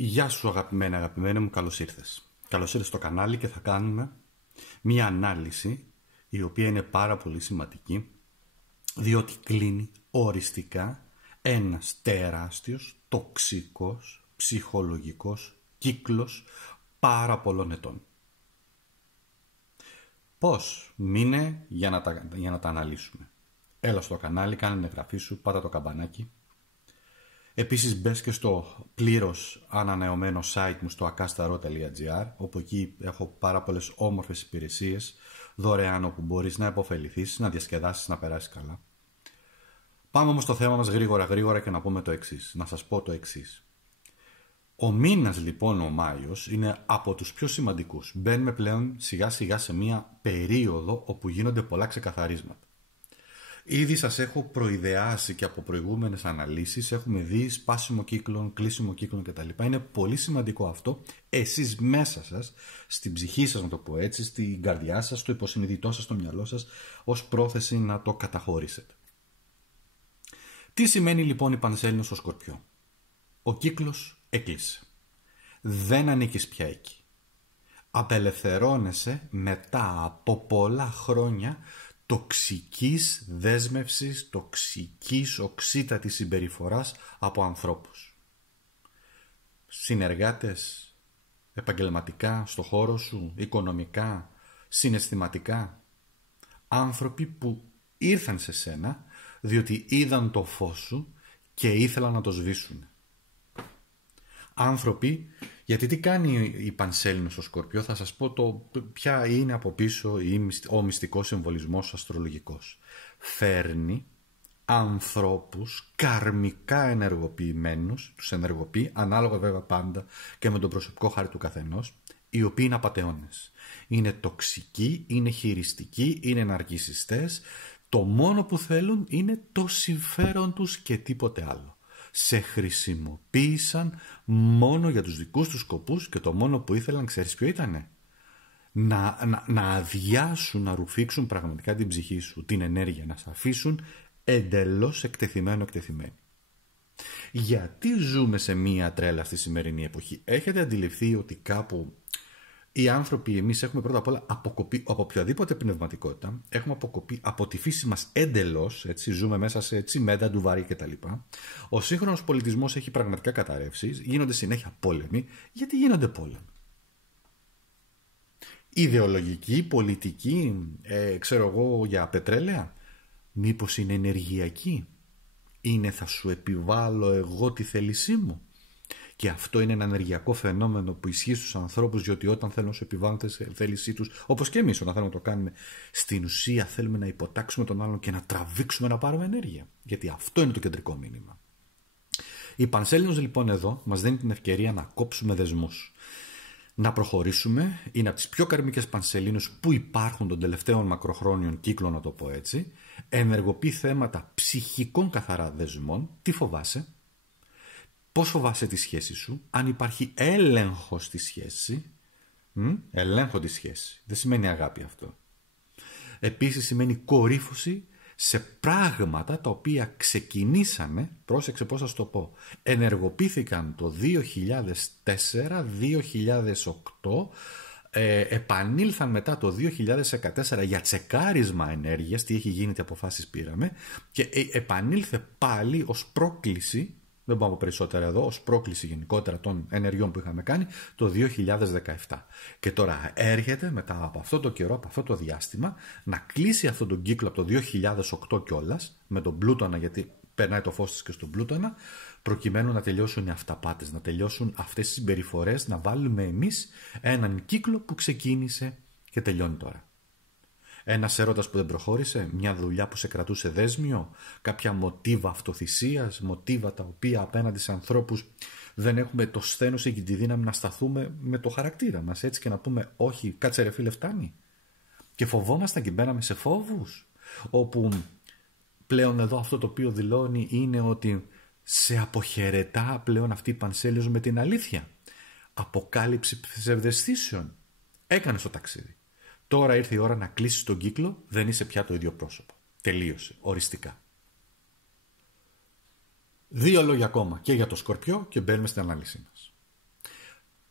Γεια σου αγαπημένη μου, καλώς ήρθες. Καλώς ήρθες στο κανάλι και θα κάνουμε μία ανάλυση η οποία είναι πάρα πολύ σημαντική, διότι κλείνει οριστικά ένας τεράστιος, τοξικός, ψυχολογικός κύκλος πάρα πολλών ετών. Πώς? Μείνε για να τα αναλύσουμε. Έλα στο κανάλι, κάνε εγγραφή σου, πάτα το καμπανάκι. Επίσης μπες και στο πλήρως ανανεωμένο site μου στο akastaro.gr, όπου εκεί έχω πάρα πολλές όμορφες υπηρεσίες δωρεάν, όπου μπορείς να υποφεληθείς, να διασκεδάσεις, να περάσεις καλά. Πάμε όμως στο θέμα μας γρήγορα και να πούμε το εξής. Να σας πω το εξής. Ο μήνας λοιπόν, ο Μάιος, είναι από τους πιο σημαντικούς. Μπαίνουμε πλέον σιγά σιγά σε μια περίοδο όπου γίνονται πολλά ξεκαθαρίσματα. Ήδη σας έχω προειδεάσει και από προηγούμενες αναλύσεις, έχουμε δει σπάσιμο κύκλων, κλείσιμο κύκλων κτλ. Είναι πολύ σημαντικό αυτό, εσείς μέσα σας, στην ψυχή σας να το πω έτσι, στην καρδιά σας, στο υποσυνείδητό σας, στο μυαλό σας, ως πρόθεση να το καταχωρήσετε. Τι σημαίνει λοιπόν η Πανσέλινο στο Σκορπιό? Ο κύκλος έκλεισε. Δεν ανήκεις πια εκεί. Απελευθερώνεσαι μετά από πολλά χρόνια τοξικής δέσμευσης, τοξικής οξύτατης συμπεριφοράς από ανθρώπους. Συνεργάτες, επαγγελματικά, στο χώρο σου, οικονομικά, συναισθηματικά. Άνθρωποι που ήρθαν σε σένα διότι είδαν το φως σου και ήθελαν να το σβήσουν. Άνθρωποι, γιατί τι κάνει η Πανσέλινο στο Σκορπιό, θα σας πω ποια είναι από πίσω ο μυστικός συμβολισμός αστρολογικός. Φέρνει ανθρώπους καρμικά ενεργοποιημένους, τους ενεργοποιεί, ανάλογα βέβαια πάντα και με τον προσωπικό χάρτη του καθενός, οι οποίοι είναι απατεώνες. Είναι τοξικοί, είναι χειριστικοί, είναι ναρκισσιστές. Το μόνο που θέλουν είναι το συμφέρον τους και τίποτε άλλο. Σε χρησιμοποίησαν μόνο για τους δικούς τους σκοπούς και το μόνο που ήθελαν, ξέρεις ποιο ήτανε? Να αδειάσουν, να ρουφήξουν πραγματικά την ψυχή σου, την ενέργεια, να σε αφήσουν εντελώς εκτεθειμένη. Γιατί ζούμε σε μία τρέλα στη σημερινή εποχή? Έχετε αντιληφθεί ότι κάπου οι άνθρωποι, εμείς έχουμε πρώτα απ' όλα αποκοπεί από οποιαδήποτε πνευματικότητα, έχουμε αποκοπεί από τη φύση μας εντελώς, έτσι, ζούμε μέσα σε τσιμέντα, ντουβάρια κτλ. Ο σύγχρονος πολιτισμός έχει πραγματικά καταρρεύσει, γίνονται συνέχεια πόλεμοι. Γιατί γίνονται πόλεμοι? Ιδεολογική, πολιτική, ξέρω εγώ, για πετρέλαια? Μήπως είναι ενεργειακή? Είναι θα σου επιβάλλω εγώ τη θέλησή μου? Και αυτό είναι ένα ενεργειακό φαινόμενο που ισχύει στους ανθρώπους, διότι όταν θέλουν να σου επιβάλλουν τη θέλησή τους, όπως και εμείς όταν θέλουμε να το κάνουμε, στην ουσία θέλουμε να υποτάξουμε τον άλλον και να τραβήξουμε να πάρουμε ενέργεια. Γιατί αυτό είναι το κεντρικό μήνυμα. Η Πανσέλινος λοιπόν εδώ μας δίνει την ευκαιρία να κόψουμε δεσμούς. Να προχωρήσουμε, είναι από τις πιο καρμικές Πανσελίνους που υπάρχουν των τελευταίων μακροχρόνιων κύκλων, να το πω έτσι. Ενεργοποιεί θέματα ψυχικών καθαρά δεσμών. Τι φοβάσαι? Πώς φοβάσαι τη σχέση σου? Αν υπάρχει έλεγχο στη σχέση, ελέγχω τη σχέση. Δεν σημαίνει αγάπη αυτό. Επίσης σημαίνει κορύφωση σε πράγματα τα οποία ξεκινήσανε, πρόσεξε πώς θα σου το πω, ενεργοποιήθηκαν το 2004-2008, επανήλθαν μετά το 2014 για τσεκάρισμα ενέργειας, τι έχει γίνει, τι αποφάσεις πήραμε, και επανήλθε πάλι ως πρόκληση. Δεν πάω περισσότερα εδώ, ως πρόκληση γενικότερα των ενεργειών που είχαμε κάνει το 2017. Και τώρα έρχεται μετά από αυτό το καιρό, από αυτό το διάστημα, να κλείσει αυτόν τον κύκλο από το 2008 κιόλας, με τον Πλούτονα, γιατί περνάει το φως της και στον Πλούτονα, προκειμένου να τελειώσουν οι αυταπάτες, να τελειώσουν αυτές τις συμπεριφορές, να βάλουμε εμείς έναν κύκλο που ξεκίνησε και τελειώνει τώρα. Ένας έρωτας που δεν προχώρησε, μια δουλειά που σε κρατούσε δέσμιο, κάποια μοτίβα αυτοθυσίας, μοτίβα τα οποία απέναντι σε ανθρώπους δεν έχουμε το σθένος ή τη δύναμη να σταθούμε με το χαρακτήρα μας, έτσι, και να πούμε όχι, κάτσε ρε φίλε, φτάνει. Και φοβόμασταν και μπαίναμε σε φόβους, όπου πλέον εδώ αυτό το οποίο δηλώνει είναι ότι σε αποχαιρετά πλέον αυτή η Πανσέλινος με την αλήθεια. Αποκάλυψη ψευδαισθήσεων. Έκανες το ταξίδι. Τώρα ήρθε η ώρα να κλείσεις τον κύκλο, δεν είσαι πια το ίδιο πρόσωπο. Τελείωσε, οριστικά. 2 λόγια ακόμα και για το Σκορπιό και μπαίνουμε στην ανάλυση μας.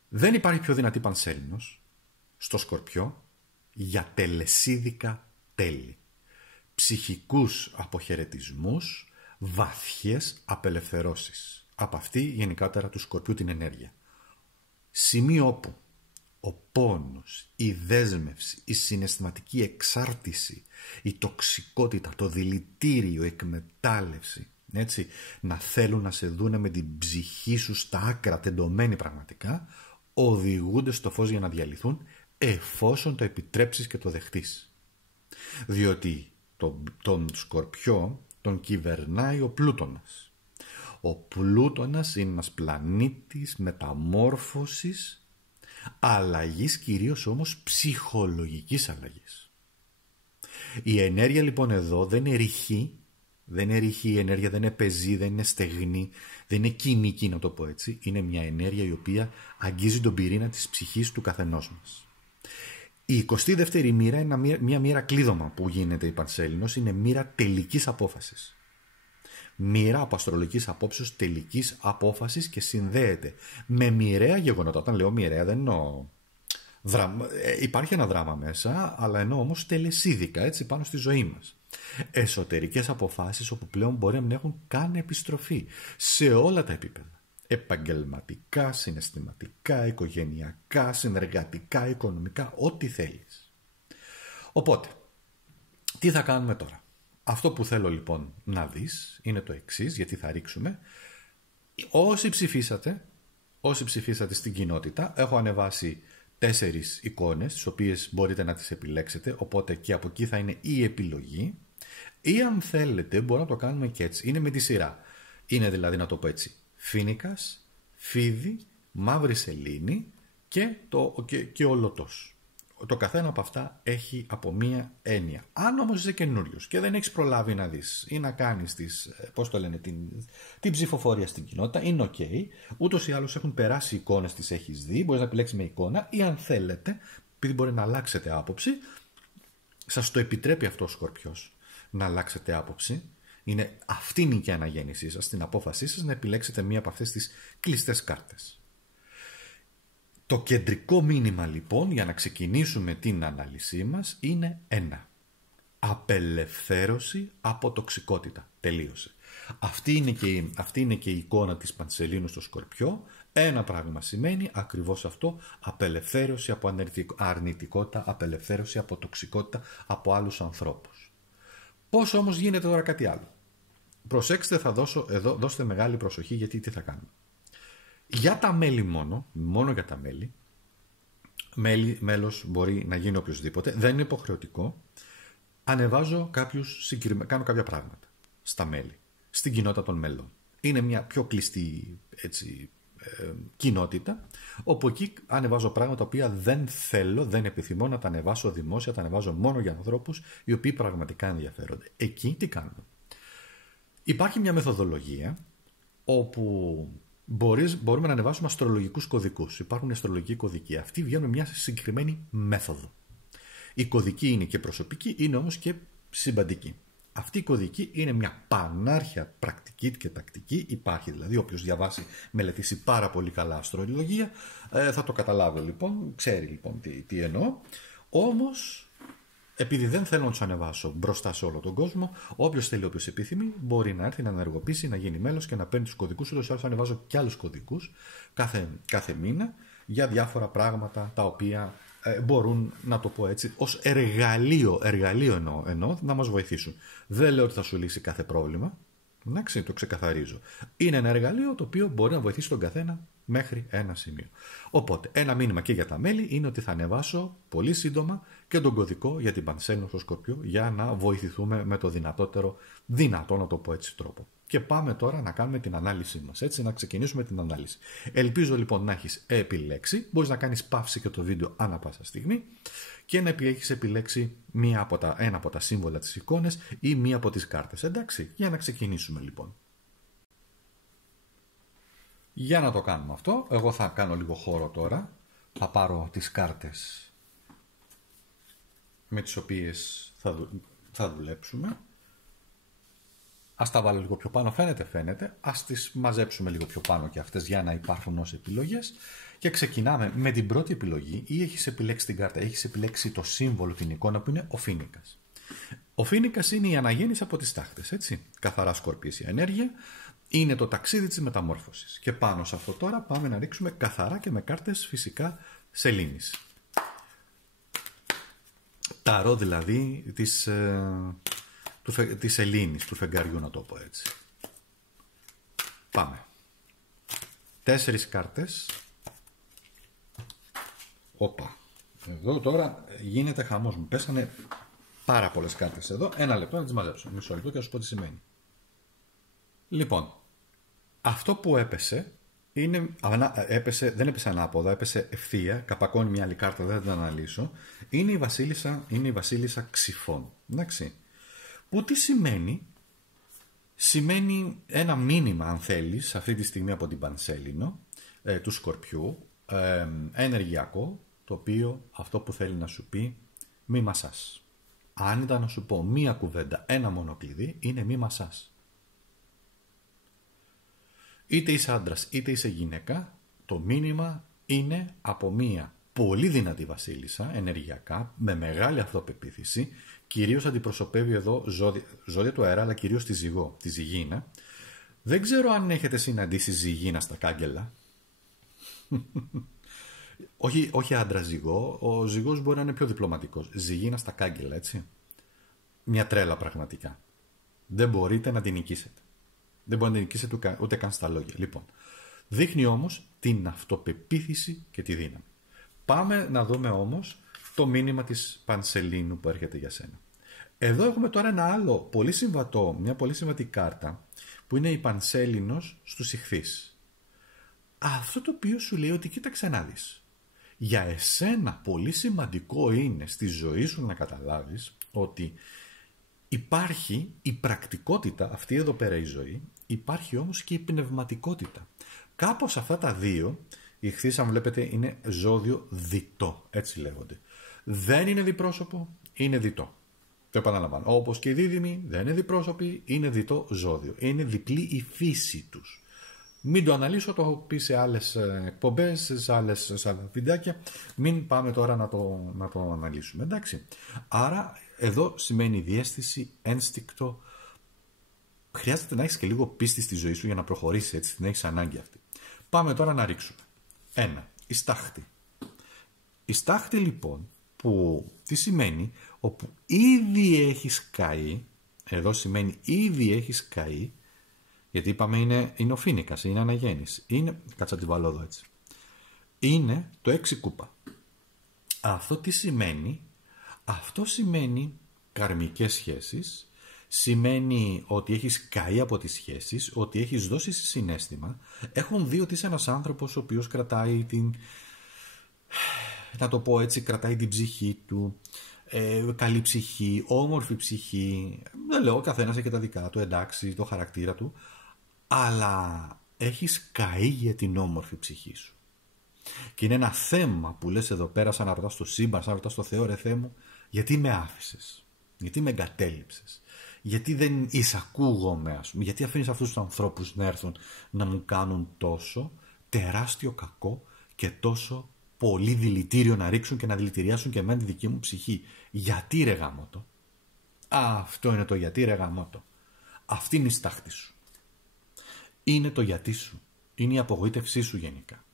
Δεν υπάρχει πιο δυνατή πανσέλινος στο Σκορπιό για τελεσίδικα τέλη. Ψυχικούς αποχαιρετισμούς, βαθιές απελευθερώσεις. Από αυτή γενικότερα του Σκορπιού την ενέργεια. Σημείο όπου ο πόνος, η δέσμευση, η συναισθηματική εξάρτηση, η τοξικότητα, το δηλητήριο, η εκμετάλλευση, έτσι, να θέλουν να σε δούνε με την ψυχή σου στα άκρα τεντωμένοι πραγματικά, οδηγούνται στο φως για να διαλυθούν εφόσον το επιτρέψεις και το δεχτείς. Διότι τον Σκορπιό τον κυβερνάει ο Πλούτονας. Ο Πλούτονας είναι ένας πλανήτης μεταμόρφωσης, αλλαγής, κυρίως όμως ψυχολογικής αλλαγής. Η ενέργεια λοιπόν εδώ δεν είναι ρηχή, δεν είναι ρηχή η ενέργεια, δεν είναι πεζή, δεν είναι στεγνή, δεν είναι κοινική να το πω έτσι. Είναι μια ενέργεια η οποία αγγίζει τον πυρήνα της ψυχής του καθενός μας. Η 22η μοίρα είναι μια μοίρα κλείδωμα που γίνεται η Πανσέλινος, είναι μοίρα τελικής απόφασης. Μοίρα από αστρολογικής απόψεως τελικής απόφασης και συνδέεται με μοιραία γεγονότα. Όταν λέω μοιραία δεν εννοώ υπάρχει ένα δράμα μέσα, αλλά εννοώ όμως τελεσίδικα, έτσι, πάνω στη ζωή μας. Εσωτερικές αποφάσεις όπου πλέον μπορεί να μην έχουν καν επιστροφή σε όλα τα επίπεδα. Επαγγελματικά, συναισθηματικά, οικογενειακά, συνεργατικά, οικονομικά, ό,τι θέλεις. Οπότε, τι θα κάνουμε τώρα? Αυτό που θέλω λοιπόν να δεις είναι το εξής, γιατί θα ρίξουμε. Όσοι ψηφίσατε στην κοινότητα, έχω ανεβάσει 4 εικόνες, τις οποίες μπορείτε να τις επιλέξετε, οπότε και από εκεί θα είναι η επιλογή. Ή αν θέλετε μπορούμε να το κάνουμε και έτσι, είναι με τη σειρά. Είναι δηλαδή, να το πω έτσι, Φοίνικας, Φίδι, Μαύρη Σελήνη και ο Λωτός. Το καθένα από αυτά έχει από μία έννοια. Αν όμως είσαι καινούριος και δεν έχεις προλάβει να δεις ή να κάνεις την ψηφοφορία στην κοινότητα, είναι ok. Ούτως ή άλλως έχουν περάσει εικόνες, τις έχεις δει, μπορείς να επιλέξεις με εικόνα, ή αν θέλετε, επειδή μπορεί να αλλάξετε άποψη, σας το επιτρέπει αυτό ο Σκορπιός να αλλάξετε άποψη. Αυτή είναι και η αναγέννησή σας, την απόφασή σας να επιλέξετε μία από αυτές τις κλειστές κάρτες. Το κεντρικό μήνυμα λοιπόν για να ξεκινήσουμε την ανάλυση μας είναι ένα. Απελευθέρωση από τοξικότητα. Τελείωσε. Αυτή είναι και η εικόνα της Πανσελίνου στο Σκορπιό. Ένα πράγμα σημαίνει ακριβώς αυτό. Απελευθέρωση από αρνητικότητα, απελευθέρωση από τοξικότητα από άλλους ανθρώπους. Πώς όμως γίνεται τώρα κάτι άλλο? Προσέξτε, θα δώσω εδώ, δώστε μεγάλη προσοχή, γιατί τι θα κάνουμε. Για τα μέλη μόνο για τα μέλη, μέλος μπορεί να γίνει οποιοσδήποτε, δεν είναι υποχρεωτικό. Ανεβάζω κάνω κάποια πράγματα στα μέλη, στην κοινότητα των μέλων. Είναι μια πιο κλειστή κοινότητα, όπου εκεί ανεβάζω πράγματα τα οποία δεν επιθυμώ να τα ανεβάσω δημόσια, τα ανεβάζω μόνο για ανθρώπους οι οποίοι πραγματικά ενδιαφέρονται. Εκεί τι κάνουμε? Υπάρχει μια μεθοδολογία όπου μπορούμε να ανεβάσουμε αστρολογικούς κωδικούς. Υπάρχουν αστρολογικοί κωδικοί. Αυτοί βγαίνουν με μια συγκεκριμένη μέθοδο. Η κωδική είναι και προσωπική, είναι όμως και συμπαντική. Αυτή η κωδική είναι μια πανάρχια πρακτική και τακτική. Υπάρχει δηλαδή, όποιος διαβάσει, μελετήσει πάρα πολύ καλά αστρολογία, θα το καταλάβει λοιπόν, ξέρει λοιπόν τι εννοώ. Όμως, επειδή δεν θέλω να τους ανεβάσω μπροστά σε όλο τον κόσμο, όποιος θέλει, όποιος επιθυμεί, μπορεί να έρθει να ενεργοποιήσει, να γίνει μέλος και να παίρνει τους κωδικούς. Ούτως ή άλλως ανεβάζω και άλλους κωδικούς κάθε μήνα για διάφορα πράγματα τα οποία μπορούν, να το πω έτσι, ως εργαλείο εννοώ, να μας βοηθήσουν. Δεν λέω ότι θα σου λύσει κάθε πρόβλημα. Εντάξει, το ξεκαθαρίζω. Είναι ένα εργαλείο το οποίο μπορεί να βοηθήσει τον καθένα μέχρι ένα σημείο. Οπότε, ένα μήνυμα και για τα μέλη είναι ότι θα ανεβάσω πολύ σύντομα και τον κωδικό για την Πανσέλινο στο Σκορπιό, για να βοηθηθούμε με το δυνατό, να το πω έτσι, τρόπο. Και πάμε τώρα να κάνουμε την ανάλυση μας, έτσι, να ξεκινήσουμε την ανάλυση. Ελπίζω λοιπόν να έχεις επιλέξει, μπορείς να κάνεις παύση και το βίντεο ανά πάσα στιγμή και να έχεις επιλέξει ένα από τα σύμβολα της εικόνες ή μία από τις κάρτες. Εντάξει, για να ξεκινήσουμε λοιπόν. Για να το κάνουμε αυτό, εγώ θα κάνω λίγο χώρο τώρα, θα πάρω τις κάρτες με τις οποίες θα δουλέψουμε. Ας τα βάλω λίγο πιο πάνω, φαίνεται. Ας τις μαζέψουμε λίγο πιο πάνω και αυτές για να υπάρχουν ως επιλογές. Και ξεκινάμε με την πρώτη επιλογή, ή έχεις επιλέξει την κάρτα, έχεις επιλέξει το σύμβολο, την εικόνα που είναι ο Φοίνικας. Ο Φοίνικας είναι η αναγέννηση από τις τάχτες, έτσι. Καθαρά σκορπίσια ενέργεια. Είναι το ταξίδι της μεταμόρφωσης. Και πάνω σε αυτό τώρα πάμε να ρίξουμε καθαρά και με κάρτες φυσικά σελήνης. Ταρό δηλαδή της σελήνης, του φεγγαριού να το πω έτσι. Πάμε. 4 κάρτες. Όπα. Εδώ τώρα γίνεται χαμός. Μου πέσανε πάρα πολλές κάρτες εδώ. Ένα λεπτό να τις μαζέψω. Μισό λεπτό και να σου πω τι σημαίνει. Λοιπόν, αυτό που έπεσε, δεν έπεσε ανάποδα, έπεσε ευθεία. Καπακώνει μια άλλη κάρτα, δεν θα την αναλύσω. Είναι η βασίλισσα Ξυφών. Εντάξει. Που τι σημαίνει? Σημαίνει ένα μήνυμα, αν θέλεις, αυτή τη στιγμή από την Πανσέλινο του Σκορπιού, ενεργειακό, το οποίο αυτό που θέλει να σου πει, μη μασάς. Αν ήταν να σου πω μία κουβέντα, ένα μόνο κλειδί, είναι μη μασάς. Είτε είσαι άντρας είτε είσαι γυναίκα, το μήνυμα είναι από μία πολύ δυνατή βασίλισσα, ενεργειακά, με μεγάλη αυτοπεποίθηση, κυρίως αντιπροσωπεύει εδώ ζώδια του αέρα, αλλά κυρίως τη ζυγό, τη ζυγίνα. Δεν ξέρω αν έχετε συναντήσει ζυγίνα στα κάγκελα. όχι άντρα ζυγό, ο ζυγός μπορεί να είναι πιο διπλωματικός. Ζυγίνα στα κάγκελα, έτσι. Μια τρέλα πραγματικά. Δεν μπορείτε να την νικήσετε. Δεν μπορείτε να την νικήσετε ούτε καν στα λόγια. Λοιπόν, δείχνει όμως την αυτοπεποίθηση και τη δύναμη. Πάμε να δούμε όμως το μήνυμα της Πανσελίνου που έρχεται για σένα. Εδώ έχουμε τώρα ένα άλλο πολύ συμβατό, μια πολύ συμβατή κάρτα που είναι η Πανσέλινος στους Ιχθύς. Αυτό το οποίο σου λέει ότι κοίταξε να δεις. Για εσένα πολύ σημαντικό είναι στη ζωή σου να καταλάβεις ότι υπάρχει η πρακτικότητα, αυτή εδώ πέρα η ζωή, υπάρχει όμως και η πνευματικότητα. Κάπως αυτά τα δύο, οι Ιχθύς αν βλέπετε είναι ζώδιο διτό, έτσι λέγονται. Δεν είναι διπρόσωπο, είναι διτό. Το επαναλαμβάνω. Όπως και οι δίδυμοι δεν είναι διπρόσωποι, είναι διτό ζώδιο. Είναι διπλή η φύση τους. Μην το αναλύσω, το έχω πει σε άλλες εκπομπές, σε άλλα βιντεάκια. Μην πάμε τώρα να το αναλύσουμε, εντάξει. Άρα εδώ σημαίνει διαίσθηση, ένστικτο. Χρειάζεται να έχεις και λίγο πίστη στη ζωή σου για να προχωρήσεις έτσι, την έχεις ανάγκη αυτή. Πάμε τώρα να ρίξουμε. 1. Η στάχτη. Η στάχτη λοιπόν, που τι σημαίνει, όπου ήδη έχεις καεί, εδώ σημαίνει ήδη έχεις καεί, γιατί είπαμε είναι ο Φοίνικας, είναι αναγέννηση. Κάτσα τη βάλω εδώ έτσι. Είναι το 6 κούπα. Αυτό τι σημαίνει? Αυτό σημαίνει καρμικές σχέσεις, σημαίνει ότι έχεις καεί από τις σχέσεις, ότι έχεις δώσει συναίσθημα. Έχουν δει ότι είσαι ένας άνθρωπος ο οποίος κρατάει να το πω έτσι, κρατάει την ψυχή του, καλή ψυχή, όμορφη ψυχή. Δεν λέω, ο καθένας έχει τα δικά του, εντάξει, το χαρακτήρα του, αλλά έχεις καεί για την όμορφη ψυχή σου. Και είναι ένα θέμα που λες εδώ πέρα, σαν να ρωτάς στο σύμπαν, σαν να ρωτάς στο Θεό, ρε Θεέ μου, γιατί με άφησες, γιατί με εγκατέλειψες, γιατί δεν εισακούγομαι, ας πούμε, γιατί αφήνεις αυτούς τους ανθρώπους να έρθουν να μου κάνουν τόσο τεράστιο κακό και τόσο πολύ δηλητήριο να ρίξουν και να δηλητηριάσουν και εμένα τη δική μου ψυχή. Γιατί ρε γαμώτο? Αυτό είναι το γιατί ρε γαμώτο. Αυτή είναι η στάχτη σου. Είναι το γιατί σου. Είναι η απογοήτευσή σου γενικά.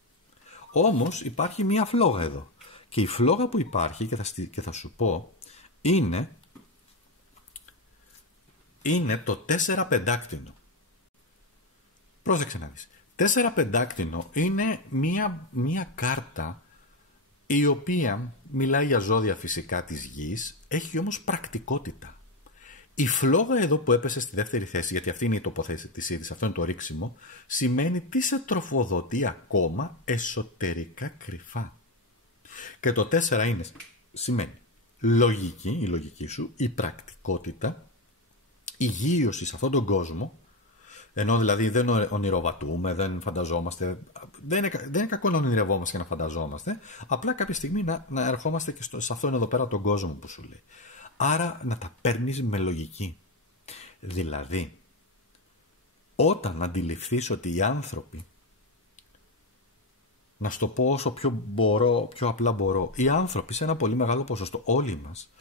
Όμως υπάρχει μία φλόγα εδώ. Και η φλόγα που υπάρχει και θα σου πω είναι το 4 πεντάκτηνο. Πρόσεξε να δεις. 4 πεντάκτηνο είναι μία κάρτα η οποία μιλάει για ζώδια φυσικά της γης, έχει όμως πρακτικότητα. Η φλόγα εδώ που έπεσε στη δεύτερη θέση, γιατί αυτή είναι η τοποθέτηση της είδης, αυτό είναι το ρίξιμο, σημαίνει τι σε τροφοδοτεί ακόμα εσωτερικά κρυφά. Και το 4 σημαίνει λογική, η λογική σου, η πρακτικότητα, η γείωση σε αυτόν τον κόσμο, ενώ δηλαδή δεν ονειροβατούμε, δεν φανταζόμαστε, δεν είναι κακό να ονειρευόμαστε και να φανταζόμαστε, απλά κάποια στιγμή να ερχόμαστε και σε αυτόν εδώ πέρα τον κόσμο που σου λέει. Άρα να τα παίρνεις με λογική. Δηλαδή, όταν αντιληφθείς ότι οι άνθρωποι να σου το πω όσο πιο απλά μπορώ. Οι άνθρωποι σε ένα πολύ μεγάλο ποσοστό, όλοι μας,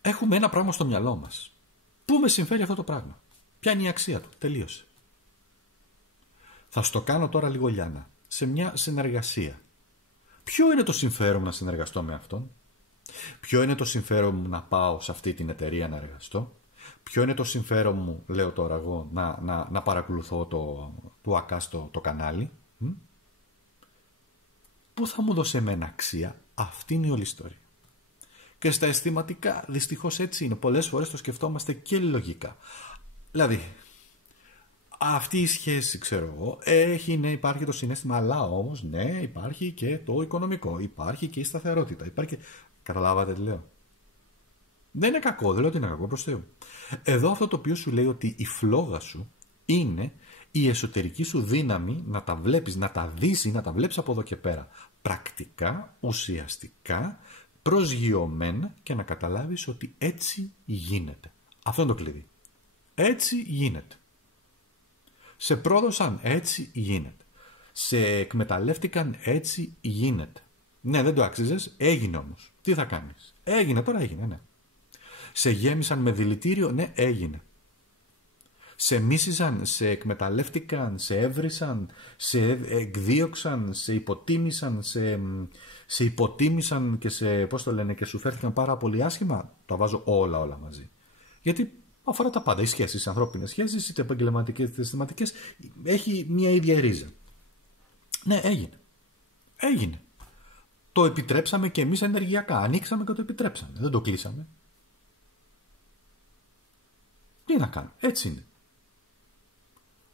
έχουμε ένα πράγμα στο μυαλό μας. Πού με συμφέρει αυτό το πράγμα? Ποια είναι η αξία του? Τελείωσε. Θα σου το κάνω τώρα λίγο λιάνα. Σε μια συνεργασία. Ποιο είναι το συμφέρον μου να συνεργαστώ με αυτόν? Ποιο είναι το συμφέρον μου να πάω σε αυτή την εταιρεία να εργαστώ? Ποιο είναι το συμφέρον μου, λέω τώρα εγώ, να παρακολουθώ το ακάστο το κανάλι? Πού θα μου δώσει εμένα αξία? Αυτή είναι η όλη ιστορία. Και στα αισθηματικά, δυστυχώς έτσι είναι. Πολλές φορές το σκεφτόμαστε και λογικά. Δηλαδή, αυτή η σχέση, ξέρω εγώ, ναι, υπάρχει το συναίσθημα, αλλά όμως, ναι, υπάρχει και το οικονομικό, υπάρχει και η σταθερότητα, υπάρχει. Καταλάβατε τι λέω? Δεν είναι κακό, δεν λέω ότι είναι κακό, προς Θεού. Εδώ αυτό το οποίο σου λέει ότι η φλόγα σου είναι η εσωτερική σου δύναμη να τα βλέπεις, να τα δεις ή να τα βλέπεις από εδώ και πέρα. Πρακτικά, ουσιαστικά, προσγειωμένα και να καταλάβεις ότι έτσι γίνεται. Αυτό είναι το κλειδί. Έτσι γίνεται. Σε πρόδωσαν, έτσι γίνεται. Σε εκμεταλλεύτηκαν, έτσι γίνεται. Ναι, δεν το άξιζες, έγινε όμως. Τι θα κάνεις? Έγινε, τώρα έγινε, ναι. Σε γέμισαν με δηλητήριο, ναι, έγινε. Σε μίσησαν, σε εκμεταλλεύτηκαν, σε έβρισαν, σε εκδίωξαν, σε υποτίμησαν, σε υποτίμησαν και σε, πώς το λένε, και σου φέρθηκαν πάρα πολύ άσχημα. Τα βάζω όλα μαζί. Γιατί αφορά τα πάντα. Οι σχέσεις, οι ανθρώπινες σχέσεις, είτε επαγγελματικές είτε συστηματικές, έχει μια ίδια ρίζα. Ναι, έγινε. Το επιτρέψαμε και εμείς ενεργειακά. Ανοίξαμε και το επιτρέψαμε. Δεν το κλείσαμε. Τι να κάνω? Έτσι είναι.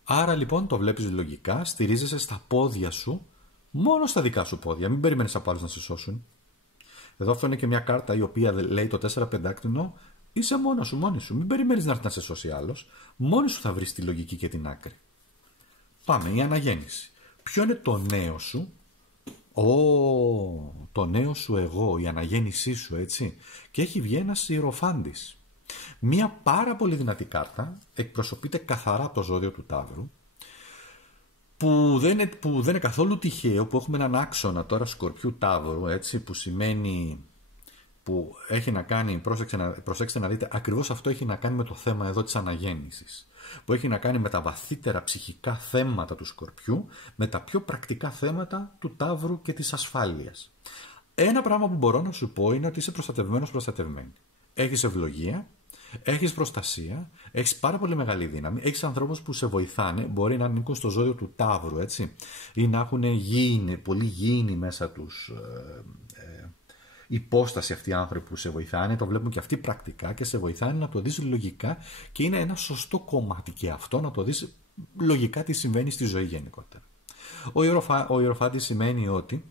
Άρα λοιπόν το βλέπεις λογικά, στηρίζεσαι στα πόδια σου, μόνο στα δικά σου πόδια. Μην περιμένεις από άλλους να σε σώσουν. Εδώ αυτό είναι και μια κάρτα η οποία λέει το 4-5 είσαι μόνος σου, μόνη σου. Μην περιμένεις να έρθει να σε σώσει άλλος. Μόνοι σου θα βρεις τη λογική και την άκρη. Πάμε, η αναγέννηση. Ποιο είναι το νέο σου? Το νέο σου εγώ, η αναγέννησή σου, έτσι. Και έχει βγει ένας ιεροφάντης. Μία πάρα πολύ δυνατή κάρτα, εκπροσωπείται καθαρά από το ζώδιο του Ταύρου, που δεν είναι καθόλου τυχαίο που έχουμε έναν άξονα τώρα Σκορπιού Ταύρου, έτσι, που σημαίνει, που έχει να κάνει, προσέξτε να δείτε, ακριβώς αυτό έχει να κάνει με το θέμα εδώ της αναγέννησης, που έχει να κάνει με τα βαθύτερα ψυχικά θέματα του Σκορπιού, με τα πιο πρακτικά θέματα του Ταύρου και της ασφάλειας. Ένα πράγμα που μπορώ να σου πω είναι ότι είσαι προστατευμένη. Έχεις ευλογία, έχεις προστασία, έχεις πάρα πολύ μεγάλη δύναμη, έχεις ανθρώπους που σε βοηθάνε, μπορεί να ανήκουν στο ζώδιο του Ταύρου, έτσι, ή να έχουν πολύ γήινη μέσα τους υπόσταση αυτοί οι άνθρωποι που σε βοηθάνε, το βλέπουν και αυτοί πρακτικά και σε βοηθάνε να το δεις λογικά και είναι ένα σωστό κομμάτι και αυτό να το δεις λογικά τι συμβαίνει στη ζωή γενικότερα. Ο ιεροφάντης σημαίνει ότι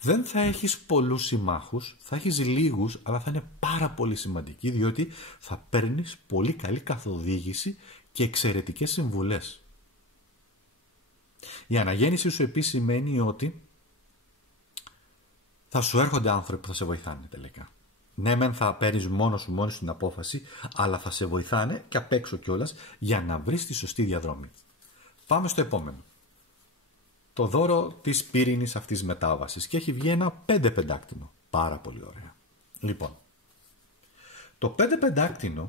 δεν θα έχεις πολλούς συμμάχους, θα έχεις λίγους, αλλά θα είναι πάρα πολύ σημαντικοί, διότι θα παίρνεις πολύ καλή καθοδήγηση και εξαιρετικές συμβουλές. Η αναγέννηση σου επίσης σημαίνει ότι θα σου έρχονται άνθρωποι που θα σε βοηθάνε τελικά. Ναι, μεν θα παίρνεις μόνος σου την απόφαση, αλλά θα σε βοηθάνε και απ' έξω κιόλας για να βρεις τη σωστή διαδρομή. Πάμε στο επόμενο. Το δώρο της πύρινης αυτής μετάβασης και έχει βγει ένα 5-5. Πάρα πολύ ωραία. Λοιπόν, το 5-5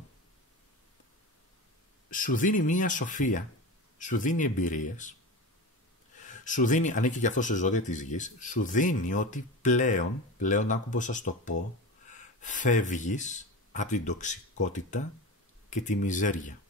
σου δίνει μία σοφία, σου δίνει εμπειρίες, σου δίνει, ανήκει και αυτό σε ζώδιο της γης, σου δίνει ότι πλέον άκου πώς σας το πω, φεύγεις από την τοξικότητα και τη μιζέρια.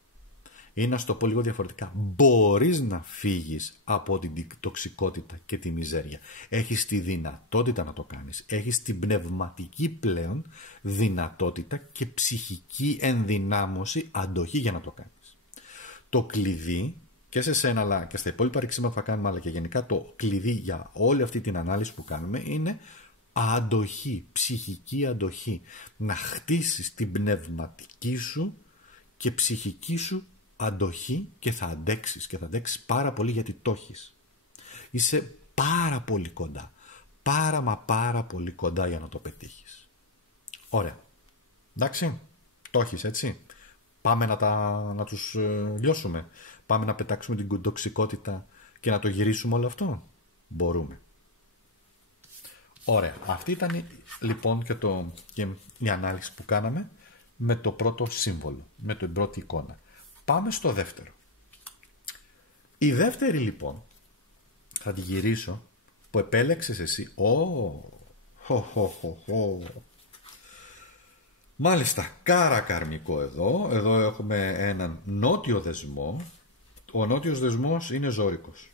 Ή να σου το πω λίγο διαφορετικά, μπορείς να φύγεις από την τοξικότητα και τη μιζέρια. Έχεις τη δυνατότητα να το κάνεις. Έχεις την πνευματική πλέον δυνατότητα και ψυχική ενδυνάμωση, αντοχή για να το κάνεις. Το κλειδί, και σε σένα αλλά και στα υπόλοιπα ρεξίματα που θα κάνουμε, αλλά και γενικά το κλειδί για όλη αυτή την ανάλυση που κάνουμε είναι αντοχή, ψυχική αντοχή. Να χτίσεις την πνευματική σου και ψυχική σου αντοχή και θα αντέξεις πάρα πολύ, γιατί το έχεις. Είσαι πάρα πολύ κοντά, πάρα πολύ κοντά για να το πετύχεις. Ωραία, εντάξει, το έχεις, έτσι. Πάμε να τους λιώσουμε, πάμε να πετάξουμε την τοξικότητα και να το γυρίσουμε όλο αυτό. Μπορούμε. Ωραία. Αυτή ήταν λοιπόν και η ανάλυση που κάναμε με το πρώτο σύμβολο, με την πρώτη εικόνα. Πάμε στο δεύτερο. Η δεύτερη λοιπόν, θα τη γυρίσω, που επέλεξες εσύ. Μάλιστα, κάρα καρμικό εδώ. Εδώ έχουμε έναν νότιο δεσμό. Ο νότιος δεσμός είναι ζώρικος.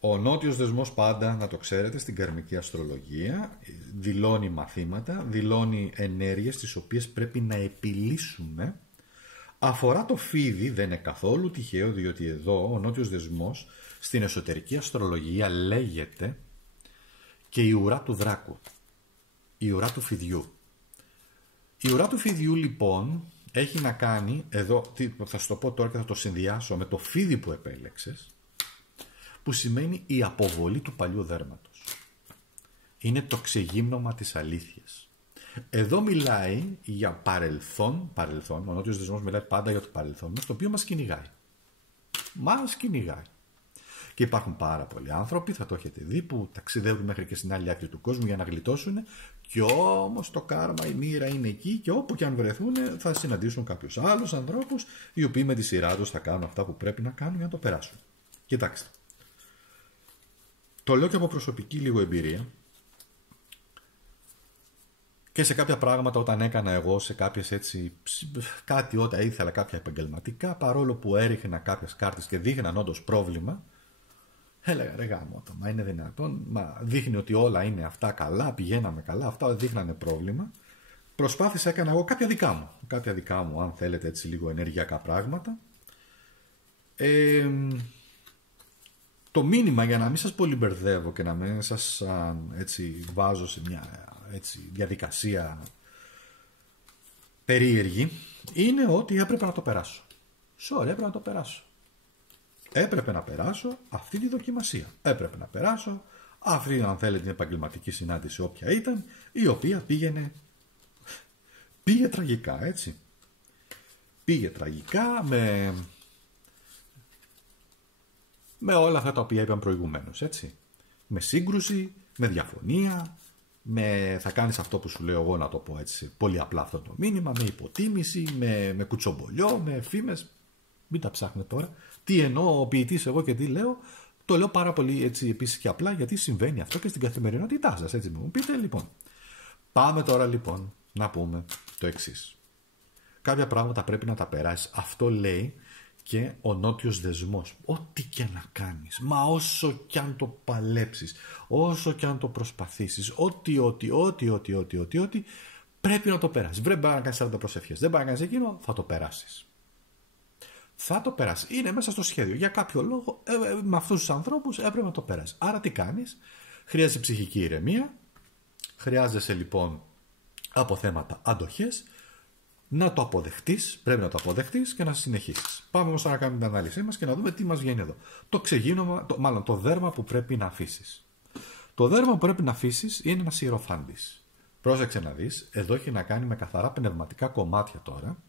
Ο νότιος δεσμός πάντα, να το ξέρετε, στην καρμική αστρολογία δηλώνει μαθήματα, δηλώνει ενέργειες τις οποίες πρέπει να επιλύσουμε. Αφορά το φίδι, δεν είναι καθόλου τυχαίο, διότι εδώ ο νότιος δεσμός στην εσωτερική αστρολογία λέγεται και η ουρά του δράκου, η ουρά του φιδιού. Η ουρά του φιδιού λοιπόν έχει να κάνει, εδώ θα σου το πω τώρα και θα το συνδυάσω με το φίδι που επέλεξες, που σημαίνει η αποβολή του παλιού δέρματος. Είναι το ξεγύμνομα της αλήθειας. Εδώ μιλάει για παρελθόν, ο νότιος δεσμός μιλάει πάντα για το παρελθόν μας, το οποίο μας κυνηγάει. Μας κυνηγάει. Και υπάρχουν πάρα πολλοί άνθρωποι, θα το έχετε δει, που ταξιδεύουν μέχρι και στην άλλη άκρη του κόσμου για να γλιτώσουν, και όμως το κάρμα, η μοίρα είναι εκεί, και όπου και αν βρεθούν θα συναντήσουν κάποιους άλλους ανθρώπους, οι οποίοι με τη σειρά τους θα κάνουν αυτά που πρέπει να κάνουν για να το περάσουν. Κοιτάξτε. Το λέω και από προσωπική λίγο εμπειρία. Και σε κάποια πράγματα όταν έκανα εγώ, σε κάποιες έτσι, κάτι όταν ήθελα κάποια επαγγελματικά, παρόλο που έριχνα κάποιες κάρτες και δείχναν όντως πρόβλημα, έλεγα ρε γάμοτα, μα είναι δυνατόν, μα δείχνει ότι όλα είναι αυτά καλά, πηγαίναμε καλά, αυτά δείχνανε πρόβλημα. Προσπάθησα, έκανα εγώ κάποια δικά μου, αν θέλετε έτσι λίγο ενεργειακά πράγματα. Το μήνυμα, για να μην σας πολυμπερδεύω και να μην σας έτσι βάζω σε μια έτσι διαδικασία περίεργη, είναι ότι έπρεπε να το περάσω. Έπρεπε να το περάσω. Έπρεπε να περάσω αυτή τη δοκιμασία. Έπρεπε να περάσω αυτή, αν θέλετε, την επαγγελματική συνάντηση όποια ήταν, η οποία πήγε τραγικά, έτσι. Πήγε τραγικά με όλα αυτά τα οποία είπαμε προηγουμένως, έτσι. Με σύγκρουση, με διαφωνία, θα κάνεις αυτό που σου λέω εγώ, να το πω έτσι πολύ απλά αυτό το μήνυμα, με υποτίμηση, με κουτσομπολιό, με φήμες. Μην τα ψάχνετε τώρα. Τι εννοώ ο ποιητής εγώ και τι λέω. Το λέω πάρα πολύ έτσι επίσης και απλά, γιατί συμβαίνει αυτό και στην καθημερινότητά σας, έτσι μου πείτε. Λοιπόν, πάμε τώρα λοιπόν να πούμε το εξής. Κάποια πράγματα πρέπει να τα περάσεις. Αυτό λέει και ο νότιος δεσμός. Ό,τι και να κάνεις, μα όσο και αν το παλέψεις, όσο και αν το προσπαθήσεις, ό,τι, πρέπει να το περάσεις. Δεν πάει να κάνεις 40 προσευχές, δεν πάει να κάνεις εκείνο, θα το περάσεις. Θα το περάσεις. Είναι μέσα στο σχέδιο. Για κάποιο λόγο, με αυτούς τους ανθρώπους έπρεπε να το περάσεις. Άρα τι κάνεις? Χρειάζεται ψυχική ηρεμία, χρειάζεσαι λοιπόν από θέματα αντοχές, να το αποδεχτείς, πρέπει να το αποδεχτείς και να συνεχίσεις. Πάμε όμως να κάνουμε την ανάλυση μας και να δούμε τι μας βγαίνει εδώ. Το ξεγύνομα, το δέρμα που πρέπει να αφήσεις. Το δέρμα που πρέπει να αφήσεις είναι ένας ιεροφάντης. Πρόσεξε να δεις, εδώ έχει να κάνει με καθαρά πνευματικά κομμάτια τώρα,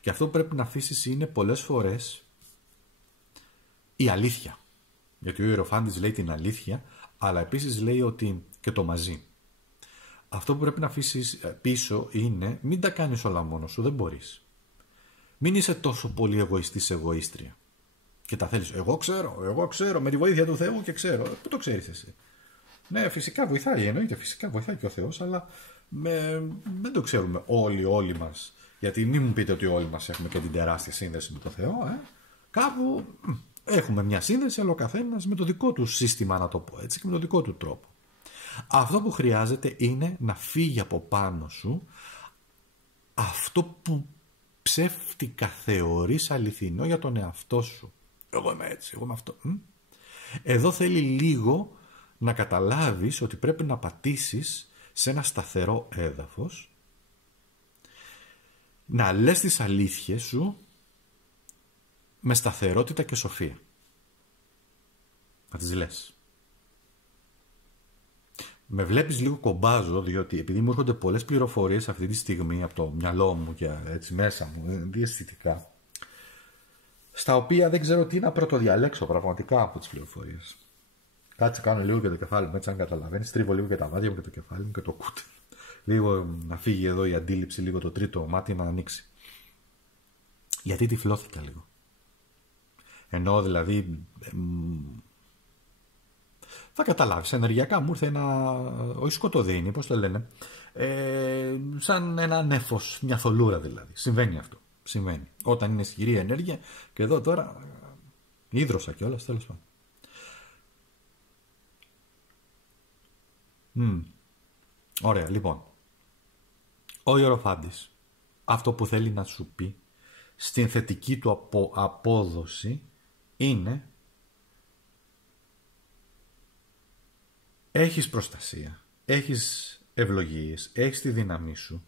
και αυτό που πρέπει να αφήσεις είναι πολλές φορές η αλήθεια. Γιατί ο ιεροφάντης λέει την αλήθεια, αλλά επίσης λέει ότι και το μαζί. Αυτό που πρέπει να αφήσεις πίσω είναι μην τα κάνεις όλα μόνος σου, δεν μπορείς. Μην είσαι τόσο πολύ εγωιστής, εγωίστρια. Και τα θέλεις, εγώ ξέρω, με τη βοήθεια του Θεού και ξέρω. Πού το ξέρεις εσύ? Ναι, φυσικά βοηθάει, εννοείται, φυσικά βοηθάει και ο Θεός, αλλά δεν το ξέρουμε όλοι μας. Γιατί μην μου πείτε ότι όλοι μας έχουμε και την τεράστια σύνδεση με το Θεό. Κάπου έχουμε μια σύνδεση, αλλά ο καθένας με το δικό του σύστημα, να το πω έτσι, και με το δικό του τρόπο. Αυτό που χρειάζεται είναι να φύγει από πάνω σου αυτό που ψεύτικα θεωρείς αληθινό για τον εαυτό σου. Εγώ είμαι έτσι, εγώ είμαι αυτό. Εδώ θέλει λίγο να καταλάβεις ότι πρέπει να πατήσεις σε ένα σταθερό έδαφος, να λες τις αλήθειες σου με σταθερότητα και σοφία. Να τις λες. Με βλέπεις λίγο κομπάζω, διότι επειδή μου έρχονται πολλές πληροφορίες αυτή τη στιγμή από το μυαλό μου και έτσι μέσα μου, διαισθητικά, στα οποία δεν ξέρω τι να πρωτοδιαλέξω πραγματικά από τις πληροφορίες. Κάτσε, κάνω λίγο και το κεφάλι μου, έτσι αν καταλαβαίνεις. Τρίβω λίγο και τα μάτια μου και το κεφάλι μου και το κούτι. Λίγο να φύγει εδώ η αντίληψη, λίγο το τρίτο μάτι να ανοίξει. Γιατί τυφλώθηκα λίγο. Ενώ δηλαδή θα καταλάβεις, ενεργειακά μου ήρθε ένα, όχι σκοτωδίνη, πώς το λένε, σαν ένα νέφος, μια θολούρα δηλαδή. Συμβαίνει αυτό. Συμβαίνει. Όταν είναι ισχυρή ενέργεια, και εδώ τώρα ίδρωσα κιόλας, τέλος πάντων. Ωραία, λοιπόν. Ο ιεροφάντης, αυτό που θέλει να σου πει στην θετική του απόδοση είναι: έχεις προστασία, έχεις ευλογίες, έχεις τη δύναμή σου,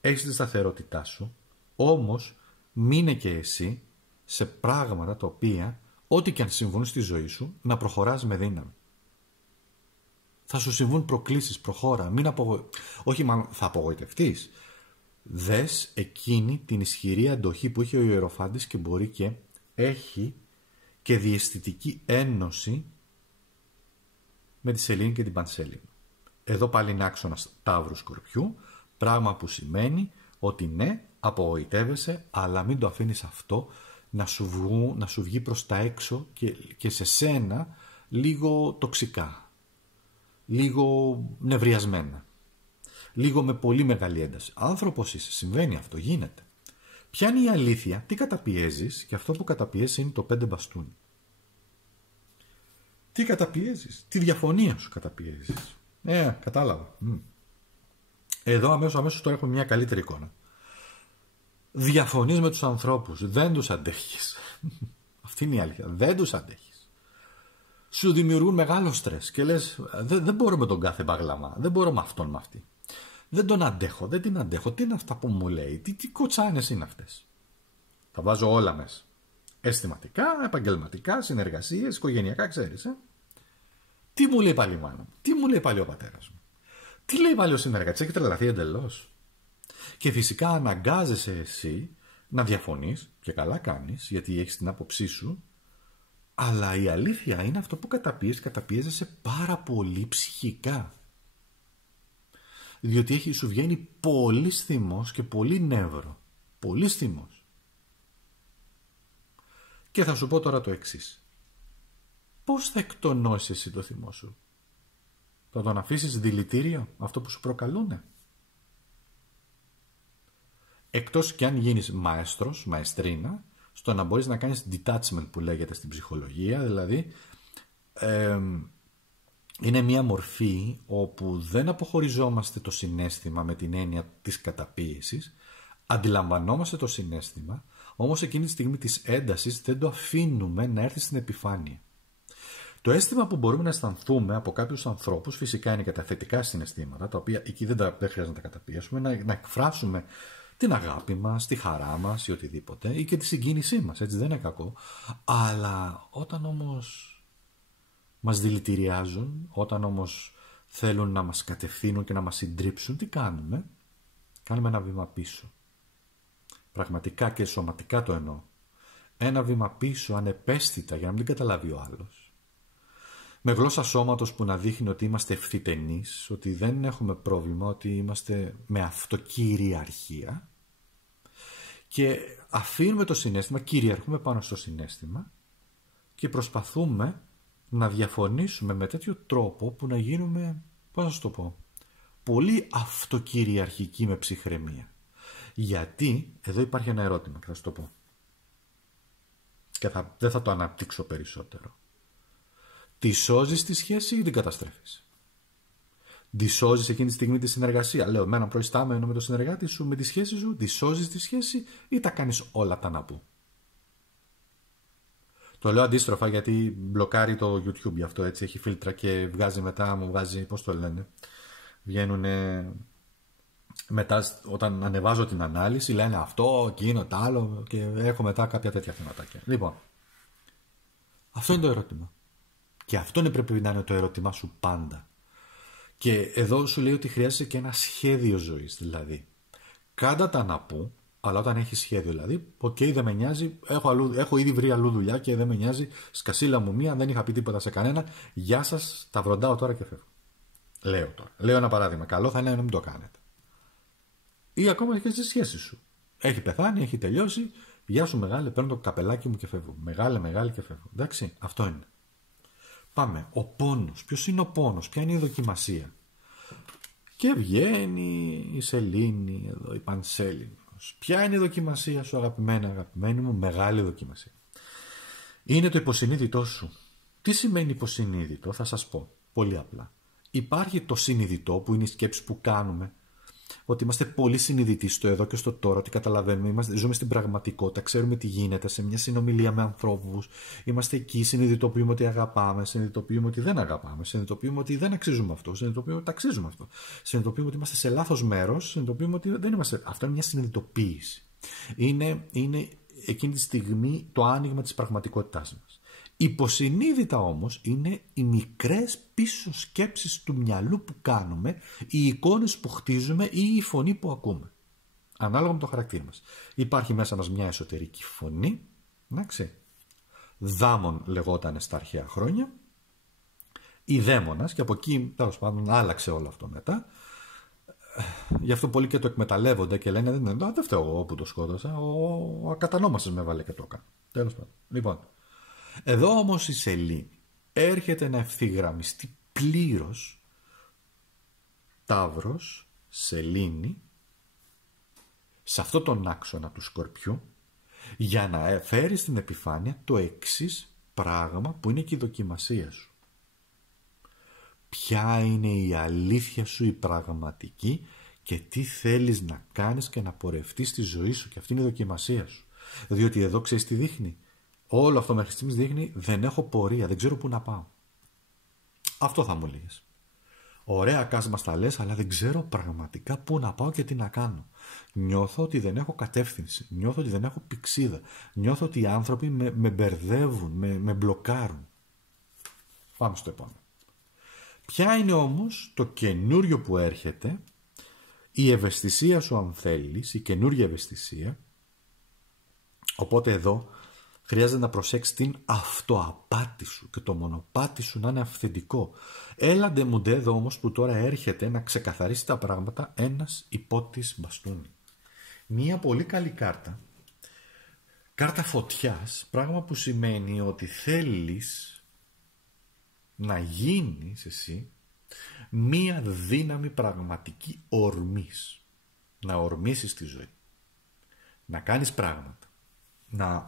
έχεις τη σταθερότητά σου, όμως μείνε και εσύ σε πράγματα τα οποία, ό,τι και αν συμβούν στη ζωή σου, να προχωράς με δύναμη. Θα σου συμβούν προκλήσεις, προχώρα, όχι μάλλον θα απογοητευτείς. Δες εκείνη την ισχυρή αντοχή που είχε ο ιεροφάντης και μπορεί και έχει και διαισθητική ένωση με τη σελήνη και την πανσέλινη. Εδώ πάλι είναι άξονας Ταύρου Σκορπιού, πράγμα που σημαίνει ότι ναι, απογοητεύεσαι, αλλά μην το αφήνεις αυτό να σου βγει προς τα έξω και σε σένα λίγο τοξικά, λίγο νευριασμένα, λίγο με πολύ μεγάλη ένταση. Άνθρωπος είσαι, συμβαίνει αυτό, γίνεται. Ποια είναι η αλήθεια, τι καταπιέζεις, και αυτό που καταπιέζεις είναι το 5 μπαστούνι. Τι καταπιέζεις, τη διαφωνία σου καταπιέζεις. Κατάλαβα. Εδώ αμέσως τώρα έχουμε μια καλύτερη εικόνα. Διαφωνείς με τους ανθρώπους, δεν τους αντέχεις. Αυτή είναι η αλήθεια, δεν τους αντέχεις. Σου δημιουργούν μεγάλο στρες και λες δεν μπορώ με τον κάθε μπαγλαμά, δεν μπορώ με αυτόν με αυτή. Δεν τον αντέχω, δεν την αντέχω, τι είναι αυτά που μου λέει, τι κοτσάνες είναι αυτές. Τα βάζω όλα μέσα. Αισθηματικά, επαγγελματικά, συνεργασίες, οικογενειακά, ξέρεις. Τι μου λέει πάλι η μάνα μου, τι μου λέει πάλι ο πατέρας μου, τι λέει πάλι ο συνεργάτης, έχει τρελαθεί εντελώς. Και φυσικά αναγκάζεσαι εσύ να διαφωνείς, και καλά κάνεις, γιατί έχεις την άποψή σου, αλλά η αλήθεια είναι αυτό που καταπιέζεσαι πάρα πολύ ψυχικά. Διότι σου βγαίνει πολύ θυμός και πολύ νεύρο. Πολύ θυμός. Και θα σου πω τώρα το εξής. Πώς θα εκτονώσεις εσύ το θυμό σου? Θα τον αφήσεις δηλητήριο, αυτό που σου προκαλούνε? Εκτός κι αν γίνεις μαέστρος, μαεστρίνα, στο να μπορείς να κάνεις detachment που λέγεται στην ψυχολογία, δηλαδή είναι μια μορφή όπου δεν αποχωριζόμαστε το συναίσθημα με την έννοια της καταπίεσης, αντιλαμβανόμαστε το συναίσθημα, όμως εκείνη τη στιγμή της έντασης δεν το αφήνουμε να έρθει στην επιφάνεια. Το αίσθημα που μπορούμε να αισθανθούμε από κάποιους ανθρώπους φυσικά είναι και τα θετικά συναισθήματα, τα οποία εκεί δεν χρειάζεται να τα καταπιέσουμε, να εκφράσουμε την αγάπη μας, τη χαρά μας ή οτιδήποτε, ή και τη συγκίνησή μας, έτσι δεν είναι κακό. Αλλά όταν όμως μας δηλητηριάζουν, όταν όμως θέλουν να μας κατευθύνουν και να μας συντρίψουν, τι κάνουμε? Κάνουμε ένα βήμα πίσω. Πραγματικά και σωματικά το εννοώ. Ένα βήμα πίσω ανεπαίσθητα για να μην καταλάβει ο άλλος. Με γλώσσα σώματος που να δείχνει ότι είμαστε ευθυτενείς, ότι δεν έχουμε πρόβλημα, ότι είμαστε με αυτοκυριαρχία και αφήνουμε το συναίσθημα, κυριαρχούμε πάνω στο συναίσθημα και προσπαθούμε να διαφωνήσουμε με τέτοιο τρόπο που να γίνουμε, πώς να σου το πω, πολύ αυτοκυριαρχικοί με ψυχραιμία. Γιατί, εδώ υπάρχει ένα ερώτημα και θα σου το πω και δεν θα το αναπτύξω περισσότερο. Τη σώζεις τη σχέση ή την καταστρέφεις? Τη σώζεις εκείνη τη στιγμή τη συνεργασία? Λέω με έναν προϊστάμενο, με το συνεργάτη σου, με τη σχέση σου, τη σώζεις τη σχέση ή τα κάνεις όλα τα να πού? Το λέω αντίστροφα γιατί μπλοκάρει το YouTube γι' αυτό, έτσι έχει φίλτρα και βγάζει μετά, μου βγάζει, πώς το λένε, βγαίνουνε μετά όταν ανεβάζω την ανάλυση, λένε αυτό, εκείνο, το άλλο και έχω μετά κάποια τέτοια θεματάκια. Λοιπόν, αυτό είναι το ερώτημα. Και αυτό πρέπει να είναι το ερώτημά σου πάντα. Και εδώ σου λέει ότι χρειάζεσαι και ένα σχέδιο ζωής, δηλαδή. Κάντα τα να πού, Αλλά όταν έχει σχέδιο, δηλαδή, δεν με νοιάζει, έχω ήδη βρει αλλού δουλειά και δεν με νοιάζει, σκασίλα μου μία, δεν είχα πει τίποτα σε κανένα. Γεια σας, τα βροντάω τώρα και φεύγω. Λέω τώρα. Λέω ένα παράδειγμα. Καλό θα είναι να μην το κάνετε. Ή ακόμα και στη σχέση σου. Έχει πεθάνει, έχει τελειώσει. Γεια σου, μεγάλε, παίρνω το καπελάκι μου και φεύγω. Μεγάλε και φεύγω. Εντάξει, αυτό είναι. Πάμε. Ο πόνος. Ποιος είναι ο πόνος, ποια είναι η δοκιμασία. Και βγαίνει η Σελήνη εδώ, η Πανσέλινος. Ποια είναι η δοκιμασία σου, αγαπημένη μου, μεγάλη δοκιμασία. Είναι το υποσυνείδητό σου. Τι σημαίνει υποσυνείδητο, θα σας πω. Πολύ απλά. Υπάρχει το συνειδητό που είναι η σκέψη που κάνουμε. Ότι είμαστε πολύ συνειδητοί στο εδώ και στο τώρα, ότι καταλαβαίνουμε, ζούμε στην πραγματικότητα, ξέρουμε τι γίνεται σε μια συνομιλία με ανθρώπους. Είμαστε εκεί, συνειδητοποιούμε ότι αγαπάμε, συνειδητοποιούμε ότι δεν αγαπάμε, συνειδητοποιούμε ότι δεν αξίζουμε αυτό, συνειδητοποιούμε ότι αξίζουμε αυτό. Συνειδητοποιούμε ότι είμαστε σε λάθος μέρος, συνειδητοποιούμε ότι δεν είμαστε. Αυτό είναι μια συνειδητοποίηση. Είναι εκείνη τη στιγμή το άνοιγμα της πραγματικότητάς μας. Υποσυνείδητα όμως είναι οι μικρές πίσω σκέψεις του μυαλού που κάνουμε, οι εικόνες που χτίζουμε ή η φωνή που ακούμε. Ανάλογα με το χαρακτήρα μας. Υπάρχει μέσα μας μια εσωτερική φωνή, εντάξει. Δάμον λεγόταν στα αρχαία χρόνια, ή δαίμονας, και από εκεί τέλος πάντων άλλαξε όλο αυτό μετά. Γι' αυτό πολλοί και το εκμεταλλεύονται και λένε δεν φταίω εγώ που το σκότωσα, ο ακατανόμαστος με έβαλε και το έκανε. Τέλος πάντων. Λοιπόν, εδώ όμως η Σελήνη έρχεται να ευθυγραμμιστεί πλήρως Ταύρος, Σελήνη, σε αυτό τον άξονα του Σκορπιού, για να φέρει στην επιφάνεια το εξής πράγμα που είναι και η δοκιμασία σου. Ποια είναι η αλήθεια σου, η πραγματική, και τι θέλεις να κάνεις και να πορευτείς στη ζωή σου, και αυτή είναι η δοκιμασία σου. Διότι εδώ ξέρεις τι δείχνει. Όλο αυτό μέχρι στιγμής δείχνει δεν έχω πορεία, δεν ξέρω πού να πάω. Αυτό θα μου λες. Ωραία κάσμα στα λες, αλλά δεν ξέρω πραγματικά πού να πάω και τι να κάνω. Νιώθω ότι δεν έχω κατεύθυνση, νιώθω ότι δεν έχω πηξίδα, νιώθω ότι οι άνθρωποι με μπερδεύουν, με μπλοκάρουν. Πάμε στο επόμενο. Ποια είναι όμως το καινούριο που έρχεται, η ευαισθησία σου αν θέλεις, η καινούργια ευαισθησία. Οπότε εδώ χρειάζεται να προσέξεις την αυτοαπάτη σου και το μονοπάτι σου να είναι αυθεντικό. Έλαντε μου ντε εδώ όμως που τώρα έρχεται να ξεκαθαρίσει τα πράγματα ένας υπότης μπαστούνι. Μία πολύ καλή κάρτα, κάρτα φωτιάς, πράγμα που σημαίνει ότι θέλεις να γίνεις εσύ μία δύναμη πραγματική ορμής. Να ορμήσεις τη ζωή. Να κάνεις πράγματα.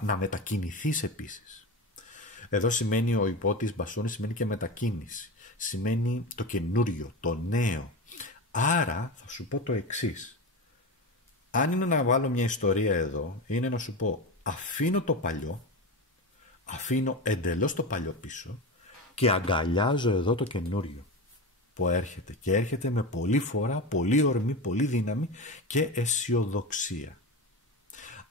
Να μετακινηθείς επίσης. Εδώ σημαίνει ο υπότης μπαστούνι, σημαίνει και μετακίνηση. Σημαίνει το καινούριο, το νέο. Άρα θα σου πω το εξής. Αν είναι να βάλω μια ιστορία εδώ, είναι να σου πω αφήνω το παλιό, αφήνω εντελώς το παλιό πίσω και αγκαλιάζω εδώ το καινούριο που έρχεται. Και έρχεται με πολλή φορά, πολύ ορμή, πολύ δύναμη και αισιοδοξία.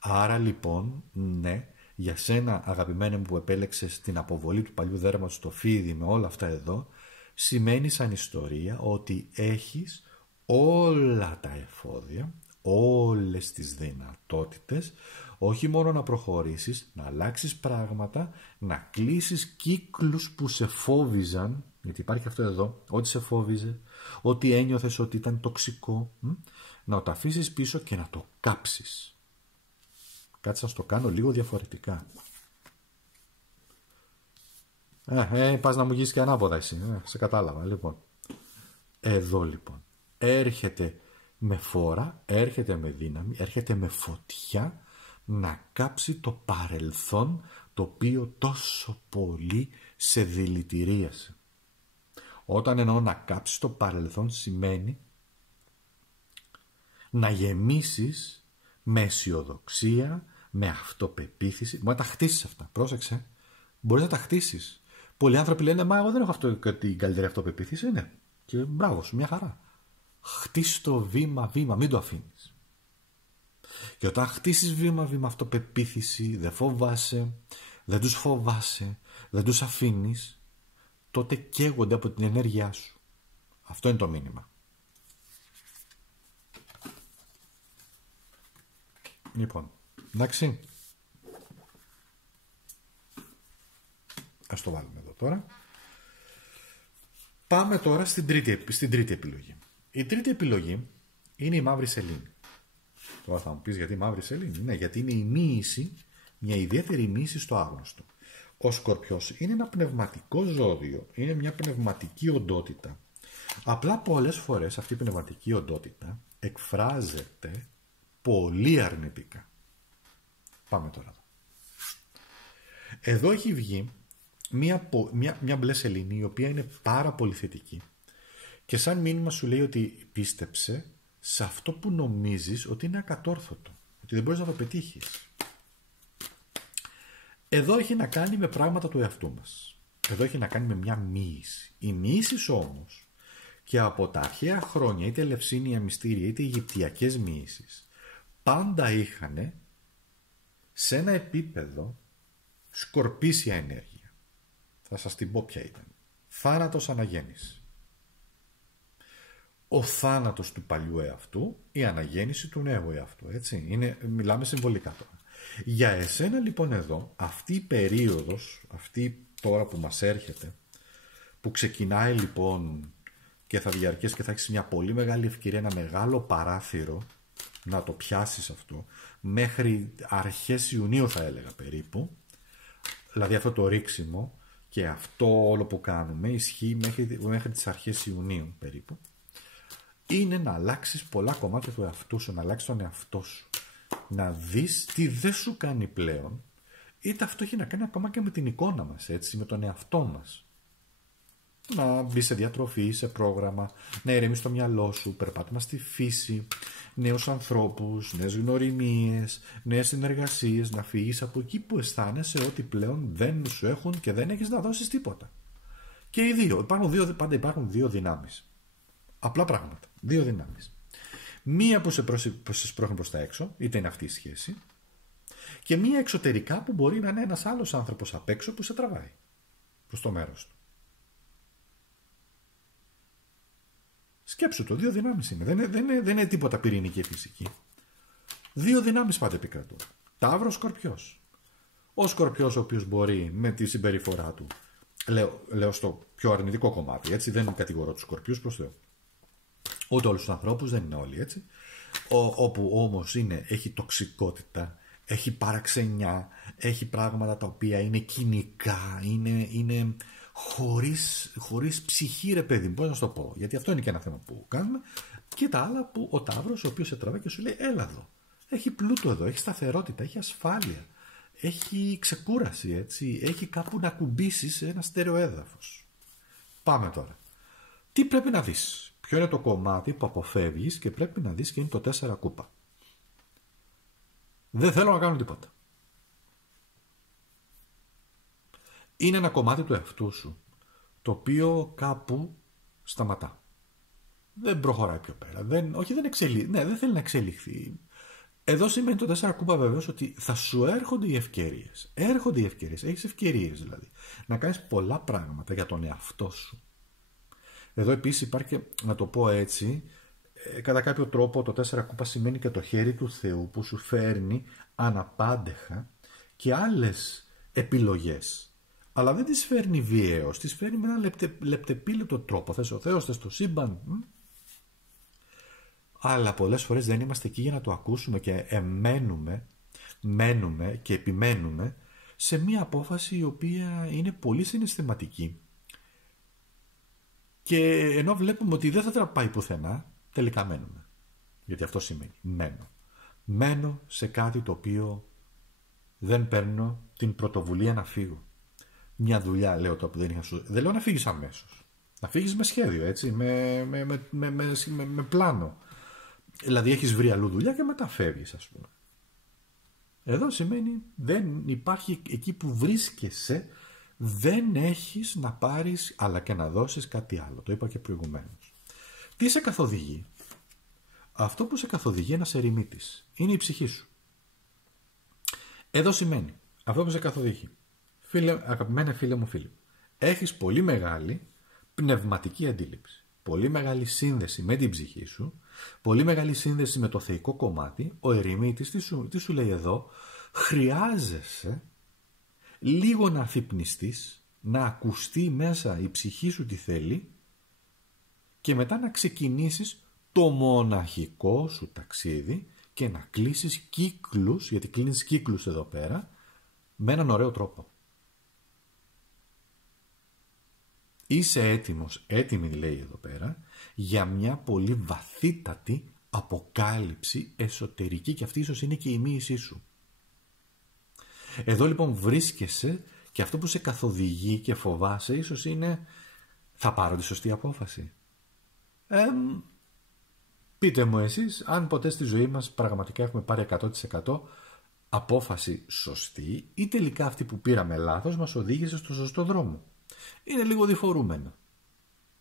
Άρα λοιπόν, ναι, για σένα αγαπημένε μου που επέλεξες την αποβολή του παλιού δέρματος στο φίδι με όλα αυτά εδώ, σημαίνει σαν ιστορία ότι έχεις όλα τα εφόδια, όλες τις δυνατότητες, όχι μόνο να προχωρήσεις, να αλλάξεις πράγματα, να κλείσεις κύκλους που σε φόβιζαν, γιατί υπάρχει αυτό εδώ, ό,τι σε φόβιζε, ό,τι ένιωθες ότι ήταν τοξικό, να το αφήσεις πίσω και να το κάψεις. Κάτσε να στο κάνω λίγο διαφορετικά. Πας να μου γεις και ανάποδα εσύ. Σε κατάλαβα. Λοιπόν. Εδώ λοιπόν. Έρχεται με φόρα, έρχεται με δύναμη, έρχεται με φωτιά να κάψει το παρελθόν το οποίο τόσο πολύ σε δηλητηρίασε. Όταν εννοώ να κάψει το παρελθόν σημαίνει να γεμίσεις με αισιοδοξία, με αυτοπεποίθηση. Μπορεί να τα χτίσεις αυτά. Πρόσεξε. Μπορείς να τα χτίσεις. Πολλοί άνθρωποι λένε μα εγώ δεν έχω την καλύτερη αυτοπεποίθηση. Ναι. Και μπράβο σου, μια χαρά. Χτίσεις το βήμα-βήμα, μην το αφήνεις. Και όταν χτίσεις βήμα-βήμα αυτοπεποίθηση, δεν φοβάσαι, δεν τους φοβάσαι, δεν τους αφήνεις, τότε καίγονται από την ενέργειά σου. Αυτό είναι το μήνυμα. Λοιπόν, εντάξει. Ας το βάλουμε εδώ τώρα. Πάμε τώρα στην τρίτη επιλογή. Η τρίτη επιλογή είναι η μαύρη σελήνη. Τώρα θα μου πεις γιατί μαύρη σελήνη. Ναι, γιατί είναι η μοίηση, μια ιδιαίτερη μοίηση στο άγνωστο. Ο Σκορπιός είναι ένα πνευματικό ζώδιο, είναι μια πνευματική οντότητα. Απλά πολλές φορές αυτή η πνευματική οντότητα εκφράζεται πολύ αρνητικά. Πάμε τώρα εδώ. Εδώ έχει βγει μια μπλε σελήνη η οποία είναι πάρα πολύ θετική και σαν μήνυμα σου λέει ότι πίστεψε σε αυτό που νομίζεις ότι είναι ακατόρθωτο, ότι δεν μπορείς να το πετύχεις. Εδώ έχει να κάνει με πράγματα του εαυτού μας. Εδώ έχει να κάνει με μια μοίηση. Οι μοίησεις όμως και από τα αρχαία χρόνια, είτε Ελευσίνια μυστήρια είτε Αιγυπτιακές μοίησεις, πάντα είχαν σε ένα επίπεδο σκορπίσια ενέργεια. Θα σας την πω ποια ήταν. Θάνατος, αναγέννηση. Ο θάνατος του παλιού εαυτού, η αναγέννηση του νέου εαυτού. Έτσι. Μιλάμε συμβολικά τώρα. Για εσένα λοιπόν εδώ, αυτή η περίοδος, αυτή τώρα που μας έρχεται, που ξεκινάει λοιπόν και θα διαρκέσει και θα έχεις μια πολύ μεγάλη ευκαιρία, ένα μεγάλο παράθυρο να το πιάσεις αυτό, μέχρι αρχές Ιουνίου θα έλεγα περίπου, δηλαδή αυτό το ρίξιμο και αυτό όλο που κάνουμε ισχύει μέχρι τις αρχές Ιουνίου περίπου, είναι να αλλάξεις πολλά κομμάτια του εαυτού σου, να αλλάξεις τον εαυτό σου, να δεις τι δεν σου κάνει πλέον, είτε αυτό έχει να κάνει ακόμα και με την εικόνα μας, έτσι, με τον εαυτό μας. Να μπει σε διατροφή, σε πρόγραμμα, να ηρεμείς το μυαλό σου, περπάτημα στη φύση, νέους ανθρώπους, νέες γνωριμίες, νέες συνεργασίες, να φύγεις από εκεί που αισθάνεσαι ότι πλέον δεν σου έχουν και δεν έχεις να δώσεις τίποτα. Και οι δύο, πάντα υπάρχουν δύο δυνάμεις. Απλά πράγματα, δύο δυνάμεις. Μία που σε σπρώχνει προς τα έξω, είτε είναι αυτή η σχέση, και μία εξωτερικά που μπορεί να είναι ένας άλλος άνθρωπος απ' έξω που σε τραβάει προς το μέρος του. Σκέψου το, δύο δυνάμεις είναι. Δεν είναι τίποτα πυρηνική φυσική. Δύο δυνάμεις πάντα επικρατούν. Ταύρος, Σκορπιός. Ο Σκορπιός ο οποίος μπορεί με τη συμπεριφορά του, λέω στο πιο αρνητικό κομμάτι, έτσι, δεν κατηγορώ τους Σκορπιούς προς Θεό. Ούτε όλους τους ανθρώπους, δεν είναι όλοι έτσι. Όπου όμως έχει τοξικότητα, έχει παραξενιά, έχει πράγματα τα οποία είναι κοινικά, είναι χωρίς ψυχή, ρε παιδί μου, πώς να σου το πω. Γιατί αυτό είναι και ένα θέμα που κάνουμε. Και τα άλλα που ο Ταύρος, ο οποίος σε τραβάει και σου λέει έλα εδώ. Έχει πλούτο εδώ, έχει σταθερότητα, έχει ασφάλεια, έχει ξεκούραση, έτσι, έχει κάπου να κουμπίσεις σε ένα στέρεο έδαφος. Πάμε τώρα. Τι πρέπει να δεις? Ποιο είναι το κομμάτι που αποφεύγεις και πρέπει να δεις και είναι το 4 κούπα. Δεν θέλω να κάνω τίποτα. Είναι ένα κομμάτι του εαυτού σου το οποίο κάπου σταματά. Δεν προχωράει πιο πέρα. Δεν θέλει να εξελιχθεί. Εδώ σημαίνει το 4 κούπα βεβαίως ότι θα σου έρχονται οι ευκαιρίες. Έρχονται οι ευκαιρίες. Έχεις ευκαιρίες δηλαδή. Να κάνεις πολλά πράγματα για τον εαυτό σου. Εδώ επίσης υπάρχει, να το πω έτσι, κατά κάποιο τρόπο το 4 κούπα σημαίνει και το χέρι του Θεού που σου φέρνει αναπάντεχα και άλλες επιλογές. Αλλά δεν τις φέρνει βίαιος, τις φέρνει με ένα λεπτεπίλεπτο τρόπο. Θες ο Θεός, θες το σύμπαν. Αλλά πολλές φορές δεν είμαστε εκεί για να το ακούσουμε και μένουμε και επιμένουμε σε μια απόφαση η οποία είναι πολύ συναισθηματική. Και ενώ βλέπουμε ότι δεν θα πάει πουθενά, τελικά μένουμε. Γιατί αυτό σημαίνει μένω σε κάτι το οποίο δεν παίρνω την πρωτοβουλία να φύγω. Μια δουλειά, λέω τώρα που δεν είχα σου. Δεν λέω να φύγεις αμέσως. Να φύγεις με σχέδιο, έτσι, με πλάνο. Δηλαδή έχεις βρει αλλού δουλειά και μετά φεύγεις, ας πούμε. Εδώ σημαίνει δεν υπάρχει εκεί που βρίσκεσαι, δεν έχεις να πάρεις αλλά και να δώσεις κάτι άλλο. Το είπα και προηγουμένως. Τι σε καθοδηγεί? Αυτό που σε καθοδηγεί ένας ερημίτης είναι η ψυχή σου. Εδώ σημαίνει αυτό που σε καθοδηγεί. Αγαπημένε φίλε μου, έχεις πολύ μεγάλη πνευματική αντίληψη. πολύ μεγάλη σύνδεση με την ψυχή σου, πολύ μεγάλη σύνδεση με το θεϊκό κομμάτι, ο ερημίτης τι σου λέει εδώ? Χρειάζεσαι λίγο να αφυπνιστείς, να ακουστεί μέσα η ψυχή σου τι θέλει και μετά να ξεκινήσεις το μοναχικό σου ταξίδι και να κλείσεις κύκλους, γιατί κλείνεις κύκλους εδώ πέρα, με έναν ωραίο τρόπο. Είσαι έτοιμος, έτοιμη λέει εδώ πέρα, για μια πολύ βαθύτατη αποκάλυψη εσωτερική και αυτή ίσως είναι και η μοίησή σου. Εδώ λοιπόν βρίσκεσαι και αυτό που σε καθοδηγεί και φοβάσαι ίσως είναι θα πάρω τη σωστή απόφαση. Πείτε μου εσείς αν ποτέ στη ζωή μας πραγματικά έχουμε πάρει 100% απόφαση σωστή ή τελικά αυτή που πήραμε λάθος μας οδήγησε στο σωστό δρόμο. Είναι λίγο διφορούμενο.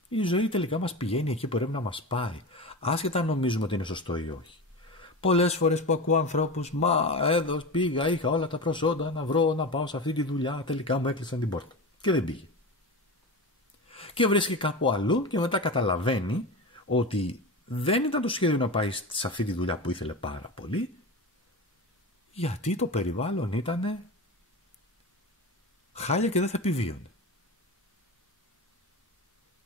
Η ζωή τελικά μας πηγαίνει εκεί που πρέπει να μας πάει, άσχετα αν νομίζουμε ότι είναι σωστό ή όχι. Πολλές φορές που ακούω ανθρώπους, μα εδώ πήγα, είχα όλα τα προσόντα να βρω, να πάω σε αυτή τη δουλειά, τελικά μου έκλεισαν την πόρτα. Και δεν πήγε. Και βρίσκει κάπου αλλού και μετά καταλαβαίνει ότι δεν ήταν το σχέδιο να πάει σε αυτή τη δουλειά που ήθελε πάρα πολύ, γιατί το περιβάλλον ήταν χάλια και δεν θα επιβίωνε.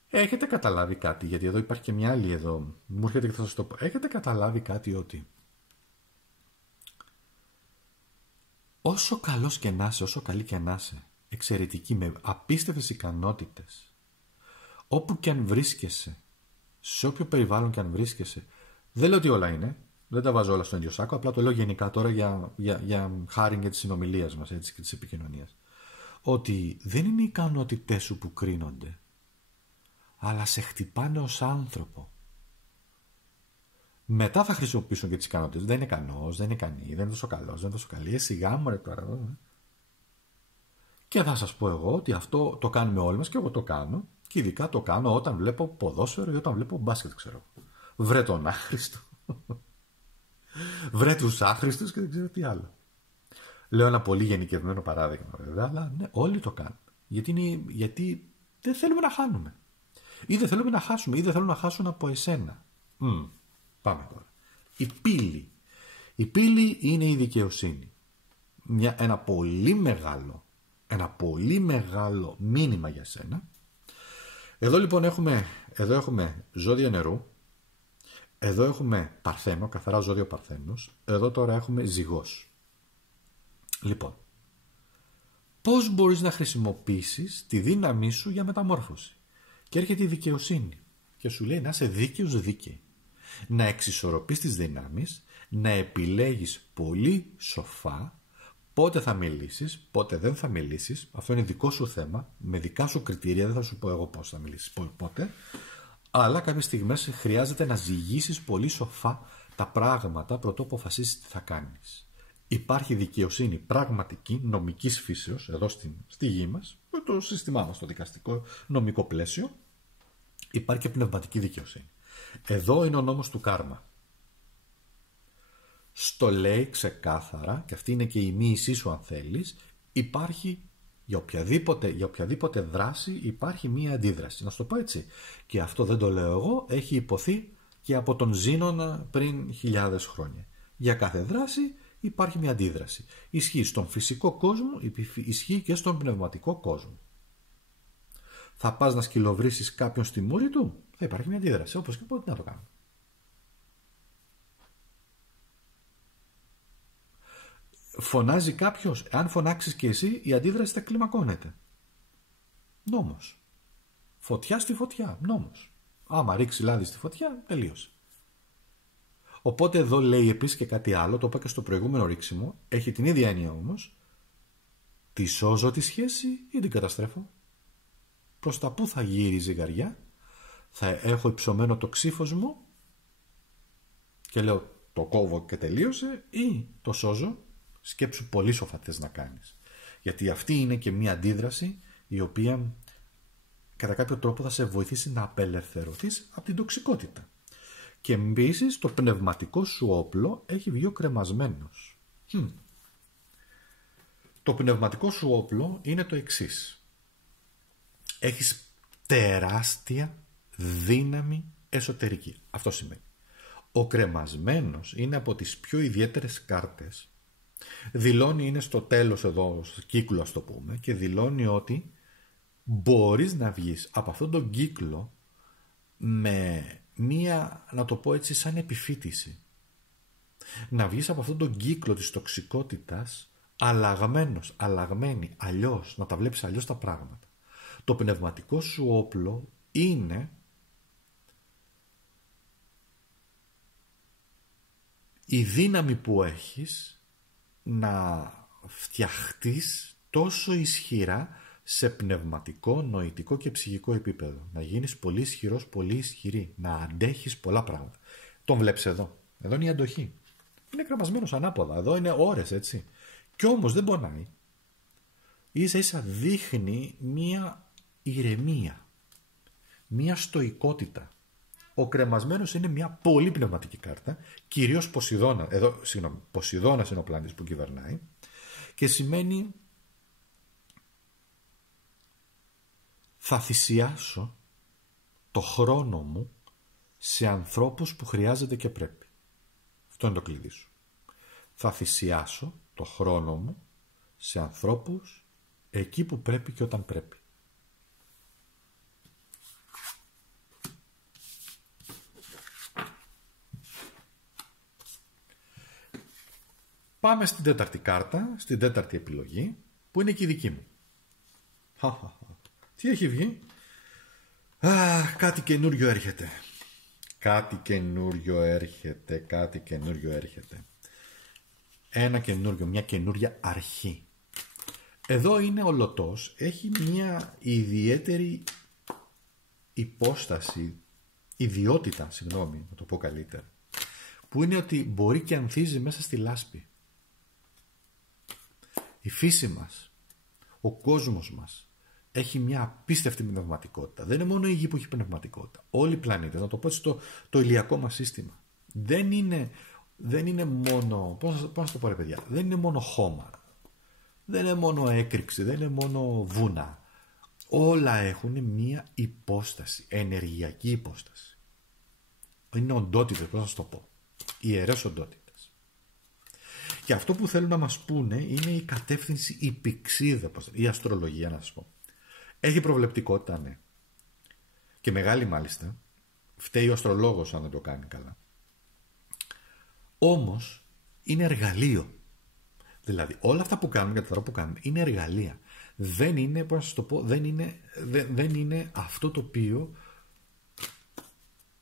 Έχετε καταλάβει κάτι, γιατί εδώ υπάρχει και μια άλλη εδώ, μου έρχεται και θα σας το πω. Έχετε καταλάβει κάτι ότι όσο καλός και να είσαι, όσο καλή και να είσαι, εξαιρετική, με απίστευτες ικανότητες, όπου και αν βρίσκεσαι, σε όποιο περιβάλλον και αν βρίσκεσαι, δεν λέω ότι όλα είναι, δεν τα βάζω όλα στον ίδιο σάκο, απλά το λέω γενικά τώρα για χάρη και της συνομιλίας μας έτσι, και της επικοινωνίας. Ότι δεν είναι οι ικανότητές σου που κρίνονται, αλλά σε χτυπάνε ως άνθρωπο. Μετά θα χρησιμοποιήσουν και τις ικανότητες. Δεν είναι ικανός, δεν είναι ικανή, δεν είναι τόσο καλός, δεν είναι τόσο καλή. Σιγά μου ρε τώρα. Και θα σας πω εγώ ότι αυτό το κάνουμε όλοι μας και εγώ το κάνω. Και ειδικά το κάνω όταν βλέπω ποδόσφαιρο ή όταν βλέπω μπάσκετ, ξέρω. Βρε τον άχρηστο. Βρε τους άχρηστους και δεν ξέρω τι άλλο. Λέω ένα πολύ γενικευμένο παράδειγμα βέβαια, αλλά ναι, όλοι το κάνουν. Γιατί δεν θέλουμε να χάνουμε. Ή δεν θέλουμε να χάσουμε, ή δεν θέλουν να χάσουν από εσένα. Πάμε τώρα. Η πύλη. Η πύλη είναι η δικαιοσύνη. Ένα πολύ μεγάλο μήνυμα για σένα. Εδώ λοιπόν έχουμε ζώδια νερού. Εδώ έχουμε παρθένο, καθαρά ζώδιο παρθένος. Εδώ τώρα έχουμε ζυγός. Λοιπόν, πώς μπορείς να χρησιμοποιήσεις τη δύναμή σου για μεταμόρφωση? Και έρχεται η δικαιοσύνη και σου λέει να είσαι δίκαιος δίκαιη. Να εξισορροπείς τις δυνάμεις, να επιλέγεις πολύ σοφά πότε θα μιλήσεις, πότε δεν θα μιλήσεις. Αυτό είναι δικό σου θέμα, με δικά σου κριτήρια, δεν θα σου πω εγώ πώς θα μιλήσεις, πότε. Αλλά κάποιες στιγμές χρειάζεται να ζυγίσεις πολύ σοφά τα πράγματα προτού αποφασίσεις τι θα κάνεις. Υπάρχει δικαιοσύνη πραγματική, νομικής φύσεως, εδώ στη γη μας, με το σύστημά μας, το δικαστικό νομικό πλαίσιο. Υπάρχει και πνευματική δικαιοσύνη. Εδώ είναι ο νόμος του κάρμα. Στο λέει ξεκάθαρα, και αυτή είναι και η μοίησή σου αν θέλεις, υπάρχει για οποιαδήποτε δράση υπάρχει μία αντίδραση. Να σου το πω έτσι. Και αυτό δεν το λέω εγώ, έχει υποθεί και από τον Ζήνωνα πριν χιλιάδες χρόνια. Για κάθε δράση υπάρχει μία αντίδραση. Ισχύει στον φυσικό κόσμο, ισχύει και στον πνευματικό κόσμο. Θα πας να σκυλοβρήσεις κάποιον στη μούρη του, θα υπάρχει μία αντίδραση. Όπως και πότε να το κάνω. Φωνάζει κάποιος, αν φωνάξεις και εσύ, η αντίδραση θα κλιμακώνεται. Νόμος. Φωτιά στη φωτιά. Νόμος. Άμα ρίξει λάδι στη φωτιά, τελείωσε. Οπότε εδώ λέει επίσης και κάτι άλλο, το είπα και στο προηγούμενο ρίξιμο, έχει την ίδια έννοια όμως. Τη σώζω τη σχέση ή την καταστρέφω? Προς τα πού θα γύρει η ζυγαριά? Θα έχω υψωμένο το ξύφος μου και λέω το κόβω και τελείωσε, ή το σώζω? Σκέψου πολύ σοφά θες να κάνεις. Γιατί αυτή είναι και μια αντίδραση η οποία κατά κάποιο τρόπο θα σε βοηθήσει να απελευθερωθείς από την τοξικότητα. Και επίσης το πνευματικό σου όπλο έχει βγει ο κρεμασμένος. Το πνευματικό σου όπλο είναι το εξής. Έχεις τεράστια δύναμη εσωτερική. Αυτό σημαίνει. Ο κρεμασμένος είναι από τις πιο ιδιαίτερες κάρτες. Δηλώνει, είναι στο τέλος εδώ, στο κύκλο ας το πούμε, και δηλώνει ότι μπορείς να βγεις από αυτόν τον κύκλο με μία, να το πω έτσι, σαν επιφύτηση. Να βγεις από αυτόν τον κύκλο της τοξικότητας αλλαγμένος, αλλαγμένη, αλλιώς, να τα βλέπεις αλλιώς τα πράγματα. Το πνευματικό σου όπλο είναι η δύναμη που έχεις να φτιαχτείς τόσο ισχυρά σε πνευματικό, νοητικό και ψυχικό επίπεδο. Να γίνεις πολύ ισχυρός, πολύ ισχυρή. Να αντέχεις πολλά πράγματα. Τον βλέπεις εδώ. Εδώ είναι η αντοχή. Είναι κρεμασμένος ανάποδα. Εδώ είναι ώρες, έτσι. Κι όμως δεν πονάει. Ίσα ίσα δείχνει μία ηρεμία. Μία στοικότητα. Ο κρεμασμένος είναι μια πολύ πνευματική κάρτα. Κυρίως Ποσειδώνα. Εδώ, συγγνώμη, Ποσειδώνας είναι ο πλανήτης που κυβερνάει. Και σημαίνει θα θυσιάσω το χρόνο μου σε ανθρώπους που χρειάζεται και πρέπει. Αυτό είναι το κλειδί σου. Θα θυσιάσω το χρόνο μου σε ανθρώπους εκεί που πρέπει και όταν πρέπει. Πάμε στην τέταρτη κάρτα, στην τέταρτη επιλογή, που είναι και η δική μου. Τι έχει βγει? Κάτι καινούριο έρχεται. Κάτι καινούριο έρχεται. Ένα καινούριο, μια καινούρια αρχή. Εδώ είναι ο Λωτός, έχει μια ιδιαίτερη ιδιότητα, να το πω καλύτερα, που είναι ότι μπορεί και ανθίζει μέσα στη λάσπη. Η φύση μας, ο κόσμος μας έχει μια απίστευτη πνευματικότητα. Δεν είναι μόνο η γη που έχει πνευματικότητα. Όλοι οι πλανήτες, να το πω έτσι, το ηλιακό μας σύστημα. Δεν είναι μόνο, πώς να το πω ρε παιδιά, δεν είναι μόνο χώμα. Δεν είναι μόνο έκρηξη, δεν είναι μόνο βούνα. Όλα έχουν μια υπόσταση, ενεργειακή υπόσταση. Είναι οντότητες, πώς να το πω. Ιερές οντότητες. Και αυτό που θέλουν να μας πούνε είναι η κατεύθυνση, η πυξίδα, η αστρολογία, να σας πω. Έχει προβλεπτικότητα, ναι. Και μεγάλη μάλιστα. Φταίει ο αστρολόγος αν δεν το κάνει καλά. Όμως είναι εργαλείο. Δηλαδή όλα αυτά που κάνουμε, κατά που κάνουμε, είναι εργαλεία. Δεν είναι, πώς να σας το πω, δεν είναι αυτό το οποίο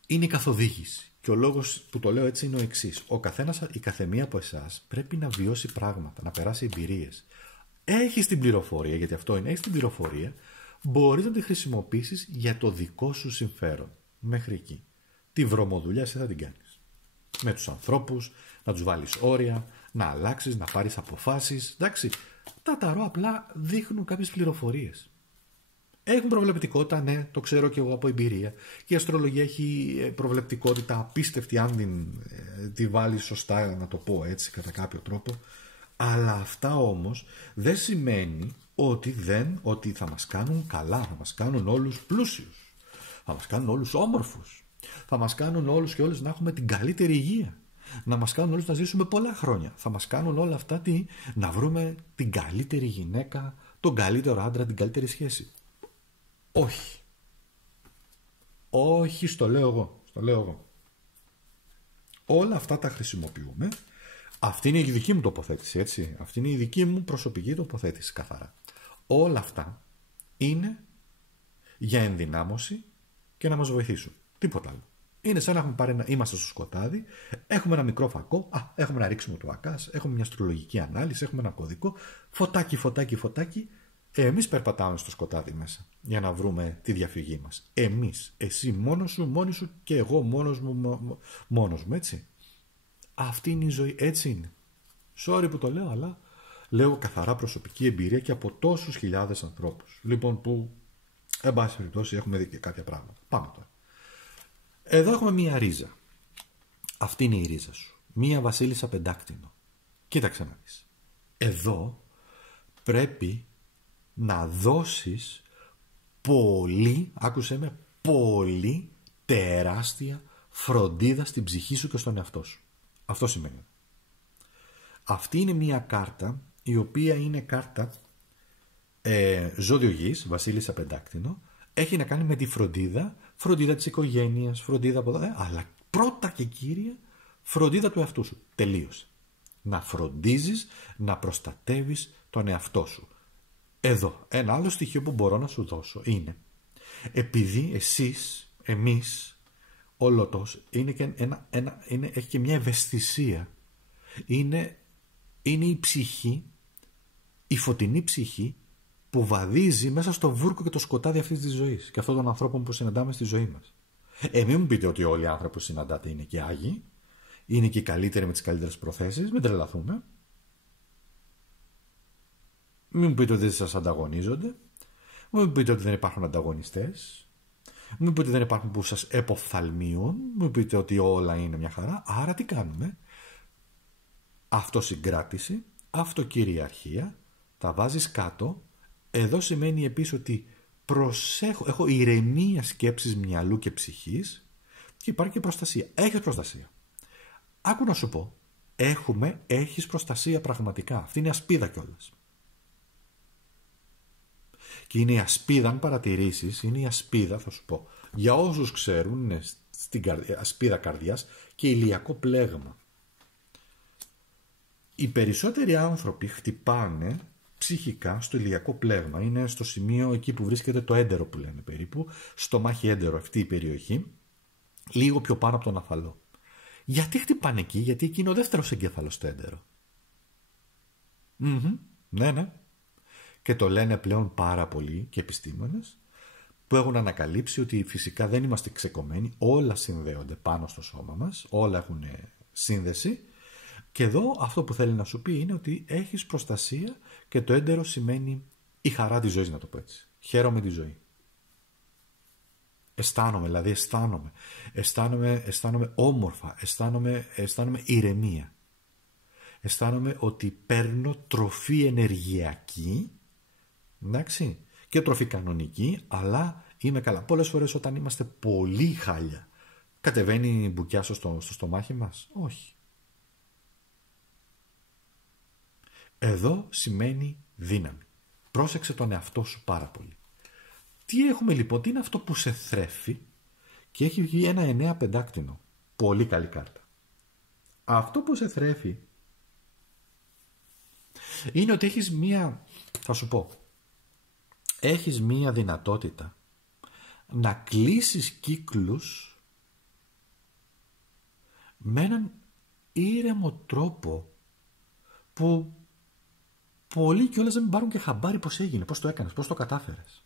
είναι η καθοδήγηση. Και ο λόγος που το λέω έτσι είναι ο εξής. Ο καθένας, η καθεμία από εσάς πρέπει να βιώσει πράγματα, να περάσει εμπειρίες. Έχεις την πληροφορία, γιατί αυτό είναι, έχεις την πληροφορία, μπορείς να τη χρησιμοποιήσεις για το δικό σου συμφέρον. Μέχρι εκεί. Τη βρωμοδουλειά εσύ θα την κάνεις. Με τους ανθρώπους, να τους βάλεις όρια, να αλλάξεις, να πάρεις αποφάσεις. Εντάξει, τα ταρό απλά δείχνουν κάποιες πληροφορίες. Έχουν προβλεπτικότητα, ναι, το ξέρω και εγώ από εμπειρία. Και η αστρολογία έχει προβλεπτικότητα απίστευτη αν τη βάλει σωστά, να το πω έτσι, κατά κάποιο τρόπο. Αλλά αυτά όμως δεν σημαίνει ότι θα μας κάνουν καλά, θα μας κάνουν όλους πλούσιους, θα μας κάνουν όλους όμορφους, θα μας κάνουν όλους και όλες να έχουμε την καλύτερη υγεία, να μας κάνουν όλους να ζήσουμε πολλά χρόνια, θα μας κάνουν όλα αυτά να βρούμε την καλύτερη γυναίκα, τον καλύτερο άντρα, την καλύτερη σχέση. Όχι. Όχι, στο λέω εγώ. Όλα αυτά τα χρησιμοποιούμε. Αυτή είναι η δική μου τοποθέτηση, έτσι. Αυτή είναι η δική μου προσωπική τοποθέτηση, καθαρά. Όλα αυτά είναι για ενδυνάμωση και να μας βοηθήσουν. Τίποτα άλλο. Είναι σαν να έχουμε πάρει είμαστε στο σκοτάδι, έχουμε ένα μικρό φακό, έχουμε ένα ρίξιμο του ΑΚΑΣ, έχουμε μια αστρολογική ανάλυση, έχουμε ένα κωδικό, φωτάκι. Εμείς περπατάμε στο σκοτάδι μέσα για να βρούμε τη διαφυγή μας. Εμείς, εσύ μόνος σου, μόνη σου και εγώ μόνος μου, έτσι. Αυτή είναι η ζωή, έτσι είναι. Sorry που το λέω, αλλά λέω καθαρά προσωπική εμπειρία και από τόσους χιλιάδες ανθρώπους. Λοιπόν, που, εν πάση περιπτώσει, έχουμε δει και κάποια πράγματα. Πάμε τώρα. Εδώ έχουμε μία ρίζα. Αυτή είναι η ρίζα σου. Μία βασίλισσα πεντάκτηνο. Κοίταξε να δεις. Εδώ πρέπει να δώσεις πολύ, άκουσε με, πολύ τεράστια φροντίδα στην ψυχή σου και στον εαυτό σου. Αυτό σημαίνει. Αυτή είναι μια κάρτα η οποία είναι κάρτα ζώδιο γης, βασίλισσα πεντάκτηνο. Έχει να κάνει με τη φροντίδα, φροντίδα της οικογένειας, φροντίδα από εδώ, αλλά πρώτα και κύρια φροντίδα του εαυτού σου. Τελείωσε. Να φροντίζεις, να προστατεύεις τον εαυτό σου. Εδώ, ένα άλλο στοιχείο που μπορώ να σου δώσω είναι, επειδή εσείς, εμείς, όλο είναι και έχει και μια ευαισθησία. Είναι η ψυχή, η φωτεινή ψυχή που βαδίζει μέσα στο βούρκο και το σκοτάδι αυτής της ζωής και αυτών των ανθρώπων που συναντάμε στη ζωή μας. Μην μου πείτε ότι όλοι οι άνθρωποι που συναντάτε είναι και άγιοι, είναι και οι καλύτεροι με τις καλύτερες προθέσεις, μην τρελαθούμε. Μην μου πείτε ότι δεν σας ανταγωνίζονται, μην μου πείτε ότι δεν υπάρχουν ανταγωνιστές, μην μου πείτε ότι δεν υπάρχουν που σας εποφθαλμίουν, μην μου πείτε ότι όλα είναι μια χαρά. Άρα τι κάνουμε? Αυτοσυγκράτηση, αυτοκυριαρχία, τα βάζεις κάτω. Εδώ σημαίνει επίσης ότι έχω ηρεμία σκέψης μυαλού και ψυχής και υπάρχει και προστασία. Έχεις προστασία. Άκου να σου πω, έχεις προστασία πραγματικά. Αυτή είναι ασπίδα κιόλας. Και είναι η ασπίδα, αν παρατηρήσεις, είναι η ασπίδα, θα σου πω. Για όσους ξέρουν, είναι ασπίδα καρδιάς και ηλιακό πλέγμα. Οι περισσότεροι άνθρωποι χτυπάνε ψυχικά στο ηλιακό πλέγμα. Είναι στο σημείο εκεί που βρίσκεται το έντερο που λένε περίπου, στο μάχη έντερο αυτή η περιοχή, λίγο πιο πάνω από τον αφαλό. Γιατί χτυπάνε εκεί? Γιατί εκεί είναι ο δεύτερος εγκέφαλος στο έντερο. Ναι. Και το λένε πλέον πάρα πολλοί και επιστήμονες που έχουν ανακαλύψει ότι φυσικά δεν είμαστε ξεκομμένοι, όλα συνδέονται πάνω στο σώμα μας, όλα έχουν σύνδεση. Και εδώ αυτό που θέλει να σου πει είναι ότι έχεις προστασία και το έντερο σημαίνει η χαρά της ζωής, να το πω έτσι. Χαίρομαι τη ζωή. Αισθάνομαι όμορφα, αισθάνομαι ηρεμία. Αισθάνομαι ότι παίρνω τροφή ενεργειακή, εντάξει, και τροφή κανονική, αλλά είμαι καλά. Πολλές φορές όταν είμαστε πολύ χάλια, κατεβαίνει η μπουκιά στο στομάχι μας? Όχι. Εδώ σημαίνει δύναμη. Πρόσεξε τον εαυτό σου πάρα πολύ. Τι έχουμε λοιπόν, τι είναι αυτό που σε θρέφει? Και έχει βγει ένα 9 πεντάκτηνο. Πολύ καλή κάρτα. Αυτό που σε θρέφει είναι ότι έχεις μία δυνατότητα να κλείσεις κύκλους με έναν ήρεμο τρόπο που πολλοί κιόλας δεν πάρουν και χαμπάρι πώς έγινε, πώς το έκανες, πώς το κατάφερες.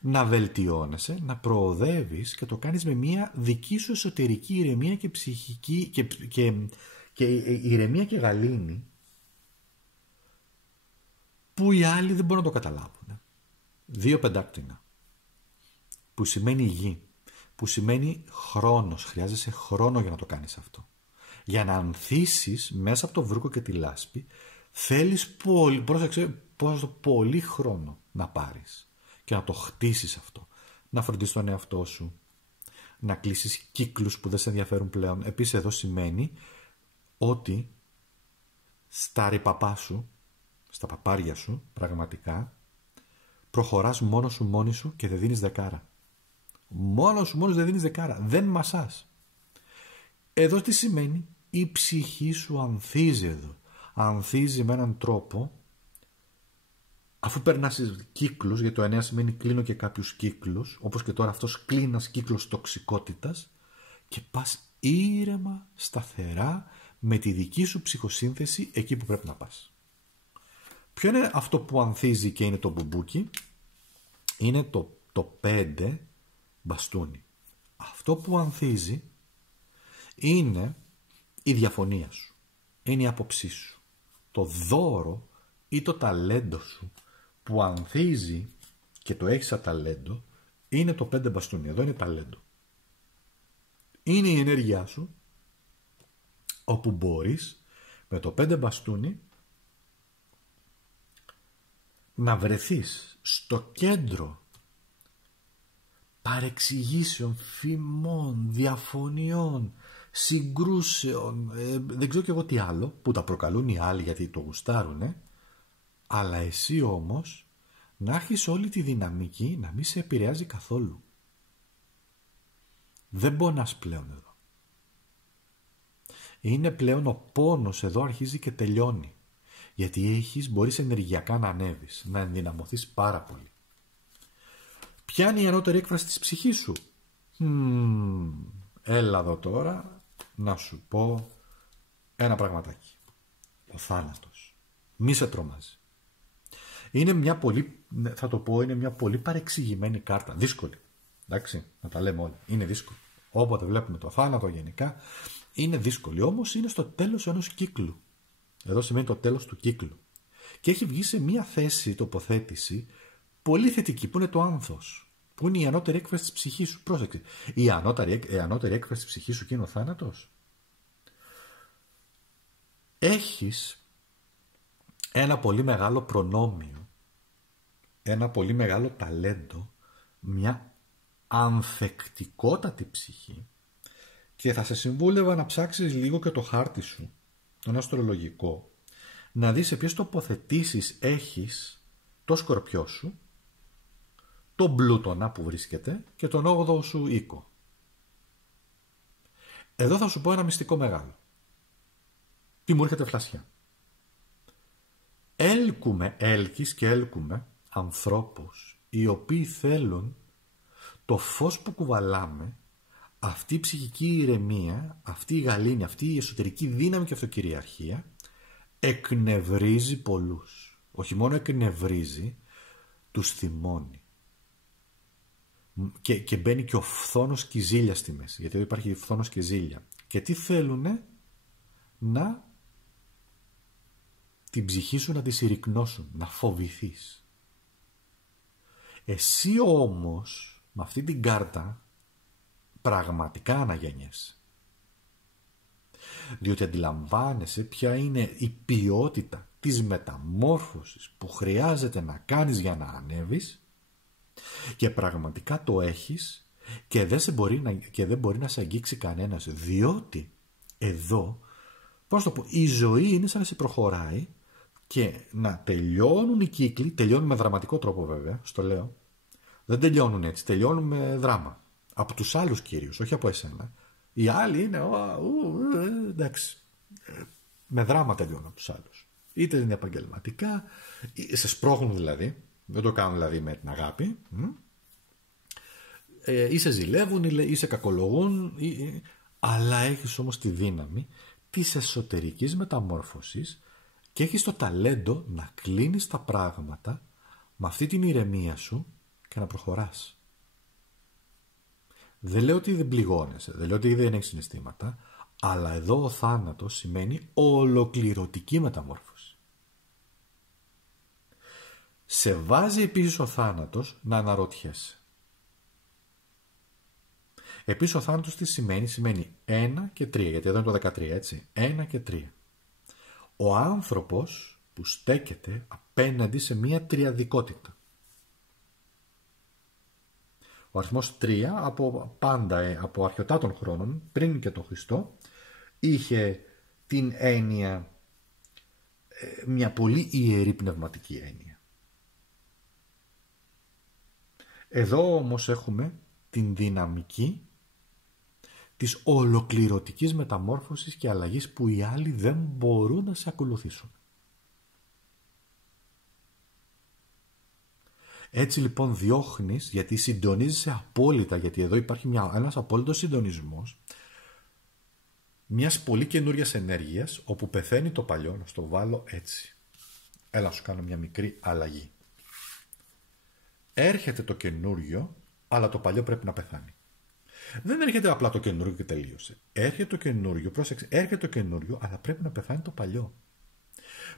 Να βελτιώνεσαι, να προοδεύεις και το κάνεις με μια δική σου εσωτερική ηρεμία και ψυχική και ηρεμία και γαλήνη που οι άλλοι δεν μπορούν να το καταλάβουν. 2 πεντάκτηνα που σημαίνει γη, που σημαίνει χρόνος. Χρειάζεσαι χρόνο για να το κάνεις αυτό. Για να ανθίσεις μέσα από το βούρκο και τη λάσπη θέλεις πολύ χρόνο να πάρεις και να το χτίσεις αυτό. Να φροντίσεις τον εαυτό σου, να κλείσεις κύκλους που δεν σε ενδιαφέρουν πλέον. Επίσης εδώ σημαίνει ότι στα ρηπαπά σου, στα παπάρια σου πραγματικά προχωράς μόνος σου, μόνη σου και δεν δίνεις δεκάρα. Μόνος σου δεν δίνεις δεκάρα. Δεν μασάς. Εδώ τι σημαίνει? Η ψυχή σου ανθίζει εδώ. Ανθίζει με έναν τρόπο, αφού περνάς κύκλους, γιατί το 9 σημαίνει κλείνω και κάποιους κύκλους, όπως και τώρα αυτός κλείνει ένας κύκλος τοξικότητας και πας ήρεμα, σταθερά, με τη δική σου ψυχοσύνθεση εκεί που πρέπει να πας. Ποιο είναι αυτό που ανθίζει και είναι το μπουμπούκι? Είναι το 5 μπαστούνι. Αυτό που ανθίζει είναι η διαφωνία σου, είναι η άποψή σου. Το δώρο ή το ταλέντο σου που ανθίζει και το έχεις σαν ταλέντο είναι το 5 μπαστούνι. Εδώ είναι ταλέντο. Είναι η ενέργειά σου όπου μπορείς με το 5 μπαστούνι να βρεθείς στο κέντρο παρεξηγήσεων, φημών, διαφωνιών, συγκρούσεων, δεν ξέρω και εγώ τι άλλο, που τα προκαλούν οι άλλοι γιατί το γουστάρουνε, αλλά εσύ όμως να έχεις όλη τη δυναμική να μην σε επηρεάζει καθόλου. Δεν πονάς πλέον εδώ. Είναι πλέον ο πόνος εδώ αρχίζει και τελειώνει. Γιατί μπορείς ενεργειακά να ανέβεις, να ενδυναμωθείς πάρα πολύ. Ποια είναι η ανώτερη έκφραση της ψυχής σου? Έλα εδώ τώρα να σου πω ένα πραγματάκι. Ο θάνατος. Μη σε τρομάζει. Είναι μια πολύ, θα το πω, είναι μια πολύ παρεξηγημένη κάρτα. Δύσκολη. Εντάξει, να τα λέμε όλα. Είναι δύσκολη. Όποτε βλέπουμε το θάνατο γενικά, είναι δύσκολη. Όμως είναι στο τέλος ενός κύκλου. Εδώ σημαίνει το τέλος του κύκλου. Και έχει βγει σε μια θέση, τοποθέτηση, πολύ θετική, που είναι το άνθος. Που είναι η ανώτερη έκφραση της ψυχής σου. Πρόσεξε. Η ανώτερη έκφραση της ψυχής σου και είναι ο θάνατος. Έχεις ένα πολύ μεγάλο προνόμιο, ένα πολύ μεγάλο ταλέντο, μια ανθεκτικότατη ψυχή, και θα σε συμβούλευα να ψάξεις λίγο και το χάρτη σου, τον αστρολογικό, να δεις σε ποιες τοποθετήσεις έχεις το σκορπιό σου, τον πλούτονα που βρίσκεται και τον 8ο σου οίκο. Εδώ θα σου πω ένα μυστικό μεγάλο. Τι μου έρχεται φλασιά. Έλκεις και έλκουμε ανθρώπους οι οποίοι θέλουν το φως που κουβαλάμε, αυτή η ψυχική ηρεμία, αυτή η γαλήνη, αυτή η εσωτερική δύναμη και αυτοκυριαρχία εκνευρίζει πολλούς. Όχι μόνο εκνευρίζει, τους θυμώνει. Και μπαίνει και ο φθόνος και η ζήλια στη μέση. Γιατί εδώ υπάρχει φθόνος και ζήλια. Και τι θέλουνε? Να την ψυχή σου να τη συρρικνώσουν, να φοβηθείς. Εσύ όμως με αυτή την κάρτα πραγματικά αναγέννιεσαι. Διότι αντιλαμβάνεσαι ποια είναι η ποιότητα της μεταμόρφωσης που χρειάζεται να κάνεις για να ανέβεις, και πραγματικά το έχεις και δεν μπορεί να σε αγγίξει κανένας, διότι εδώ, πώς το πω, η ζωή είναι σαν να σε προχωράει και να τελειώνουν οι κύκλοι, τελειώνουν με δραματικό τρόπο βέβαια, στο λέω, δεν τελειώνουν έτσι, τελειώνουν με δράμα. Από τους άλλους κυρίως, όχι από εσένα. Οι άλλοι είναι, εντάξει, με δράμα τελειώνουν από τους άλλους. Είτε είναι επαγγελματικά, σε σπρώχνουν δηλαδή, δεν το κάνουν δηλαδή με την αγάπη, ή σε ζηλεύουν ή σε κακολογούν, αλλά έχεις όμως τη δύναμη της εσωτερικής μεταμόρφωσης και έχεις το ταλέντο να κλείνεις τα πράγματα με αυτή την ηρεμία σου και να προχωράς. Δεν λέω ότι δεν πληγώνεσαι, δεν λέω ότι δεν έχεις συναισθήματα, αλλά εδώ ο θάνατος σημαίνει ολοκληρωτική μεταμόρφωση. Σε βάζει επίσης ο θάνατος να αναρωτιέσαι. Επίσης ο θάνατος τι σημαίνει? Σημαίνει 1 και 3, γιατί εδώ είναι το 13, έτσι. 1 και 3. Ο άνθρωπος που στέκεται απέναντι σε μία τριαδικότητα. Ο αριθμός 3 από πάντα, από αρχαιοτά των χρόνων, πριν και τον Χριστό, είχε την έννοια, μια πολύ ιερή πνευματική έννοια. Εδώ όμως έχουμε την δυναμική της ολοκληρωτικής μεταμόρφωσης και αλλαγής που οι άλλοι δεν μπορούν να σε ακολουθήσουν. Έτσι λοιπόν διώχνεις, γιατί συντονίζεσαι απόλυτα, γιατί εδώ υπάρχει ένας απόλυτος συντονισμός μιας πολύ καινούριας ενέργειας, όπου πεθαίνει το παλιό, να στο βάλω έτσι. Έλα σου κάνω μια μικρή αλλαγή. Έρχεται το καινούριο, αλλά το παλιό πρέπει να πεθάνει. Δεν έρχεται απλά το καινούριο και τελείωσε. Έρχεται το καινούριο, πρόσεξε, έρχεται το καινούριο, αλλά πρέπει να πεθάνει το παλιό.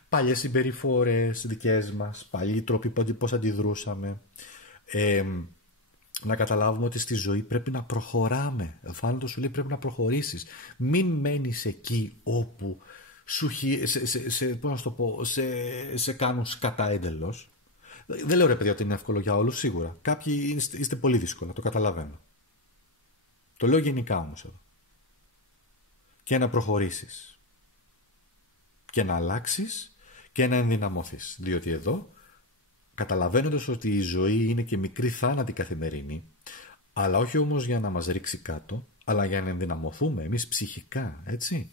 Παλιές συμπεριφορές δικές μας, παλιοί τρόποι πώς αντιδρούσαμε. Να καταλάβουμε ότι στη ζωή πρέπει να προχωράμε. Ο θάνατος σου λέει πρέπει να προχωρήσεις. Μην μένεις εκεί όπου σου, πώς να το πω, σε κάνουν σκατά εντελώς. Δεν λέω ρε παιδιά ότι είναι εύκολο για όλους, σίγουρα. Κάποιοι είστε πολύ δύσκολα, το καταλαβαίνω. Το λέω γενικά όμως εδώ. Και να προχωρήσεις. Και να αλλάξεις και να ενδυναμωθείς. Διότι εδώ, καταλαβαίνοντας ότι η ζωή είναι και μικρή θάνατη καθημερινή, αλλά όχι όμως για να μας ρίξει κάτω, αλλά για να ενδυναμωθούμε εμείς ψυχικά, έτσι,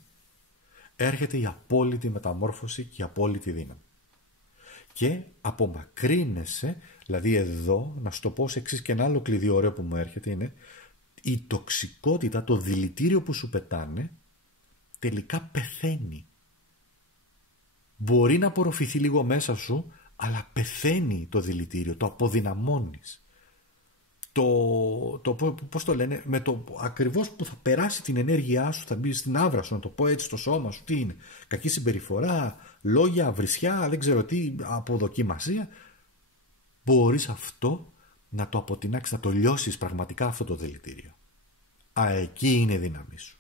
έρχεται η απόλυτη μεταμόρφωση και η απόλυτη δύναμη. Και απομακρύνεσαι, δηλαδή εδώ, να σου το πω σε εξής και ένα άλλο κλειδί ωραίο που μου έρχεται είναι η τοξικότητα, το δηλητήριο που σου πετάνε, τελικά πεθαίνει. Μπορεί να απορροφηθεί λίγο μέσα σου, αλλά πεθαίνει το δηλητήριο, το αποδυναμώνεις. Πώς το λένε, με το ακριβώς που θα περάσει την ενέργειά σου, θα μπει στην άβρα σου, να το πω έτσι, στο σώμα σου, τι είναι, κακή συμπεριφορά, λόγια, βρισιά, δεν ξέρω τι, αποδοκιμασία, μπορείς αυτό να το αποτινάξεις, να το λιώσεις πραγματικά αυτό το δηλητήριο. Εκεί είναι η δύναμη σου.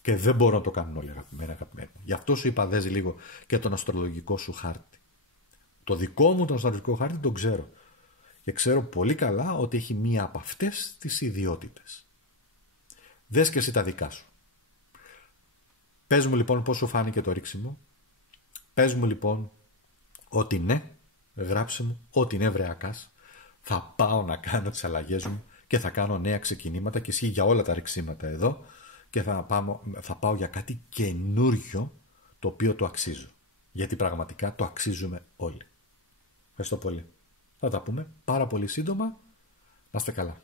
Και δεν μπορώ να το κάνουν όλοι αγαπημένοι. Γι' αυτό σου είπα δες λίγο και τον αστρολογικό σου χάρτη. Το δικό μου τον αστρολογικό χάρτη τον ξέρω. Και ξέρω πολύ καλά ότι έχει μία από αυτές τις ιδιότητες. Δες και εσύ τα δικά σου. Πες μου λοιπόν πώς σου φάνηκε το ρίξιμο. Πες μου λοιπόν ότι ναι, γράψε μου ότι ναι βρεακάς. Θα πάω να κάνω τις αλλαγές μου και θα κάνω νέα ξεκινήματα και ισχύει για όλα τα ρίξιματα εδώ και θα πάω για κάτι καινούριο το οποίο το αξίζω. Γιατί πραγματικά το αξίζουμε όλοι. Ευχαριστώ πολύ. Θα τα πούμε πάρα πολύ σύντομα. Να είστε καλά.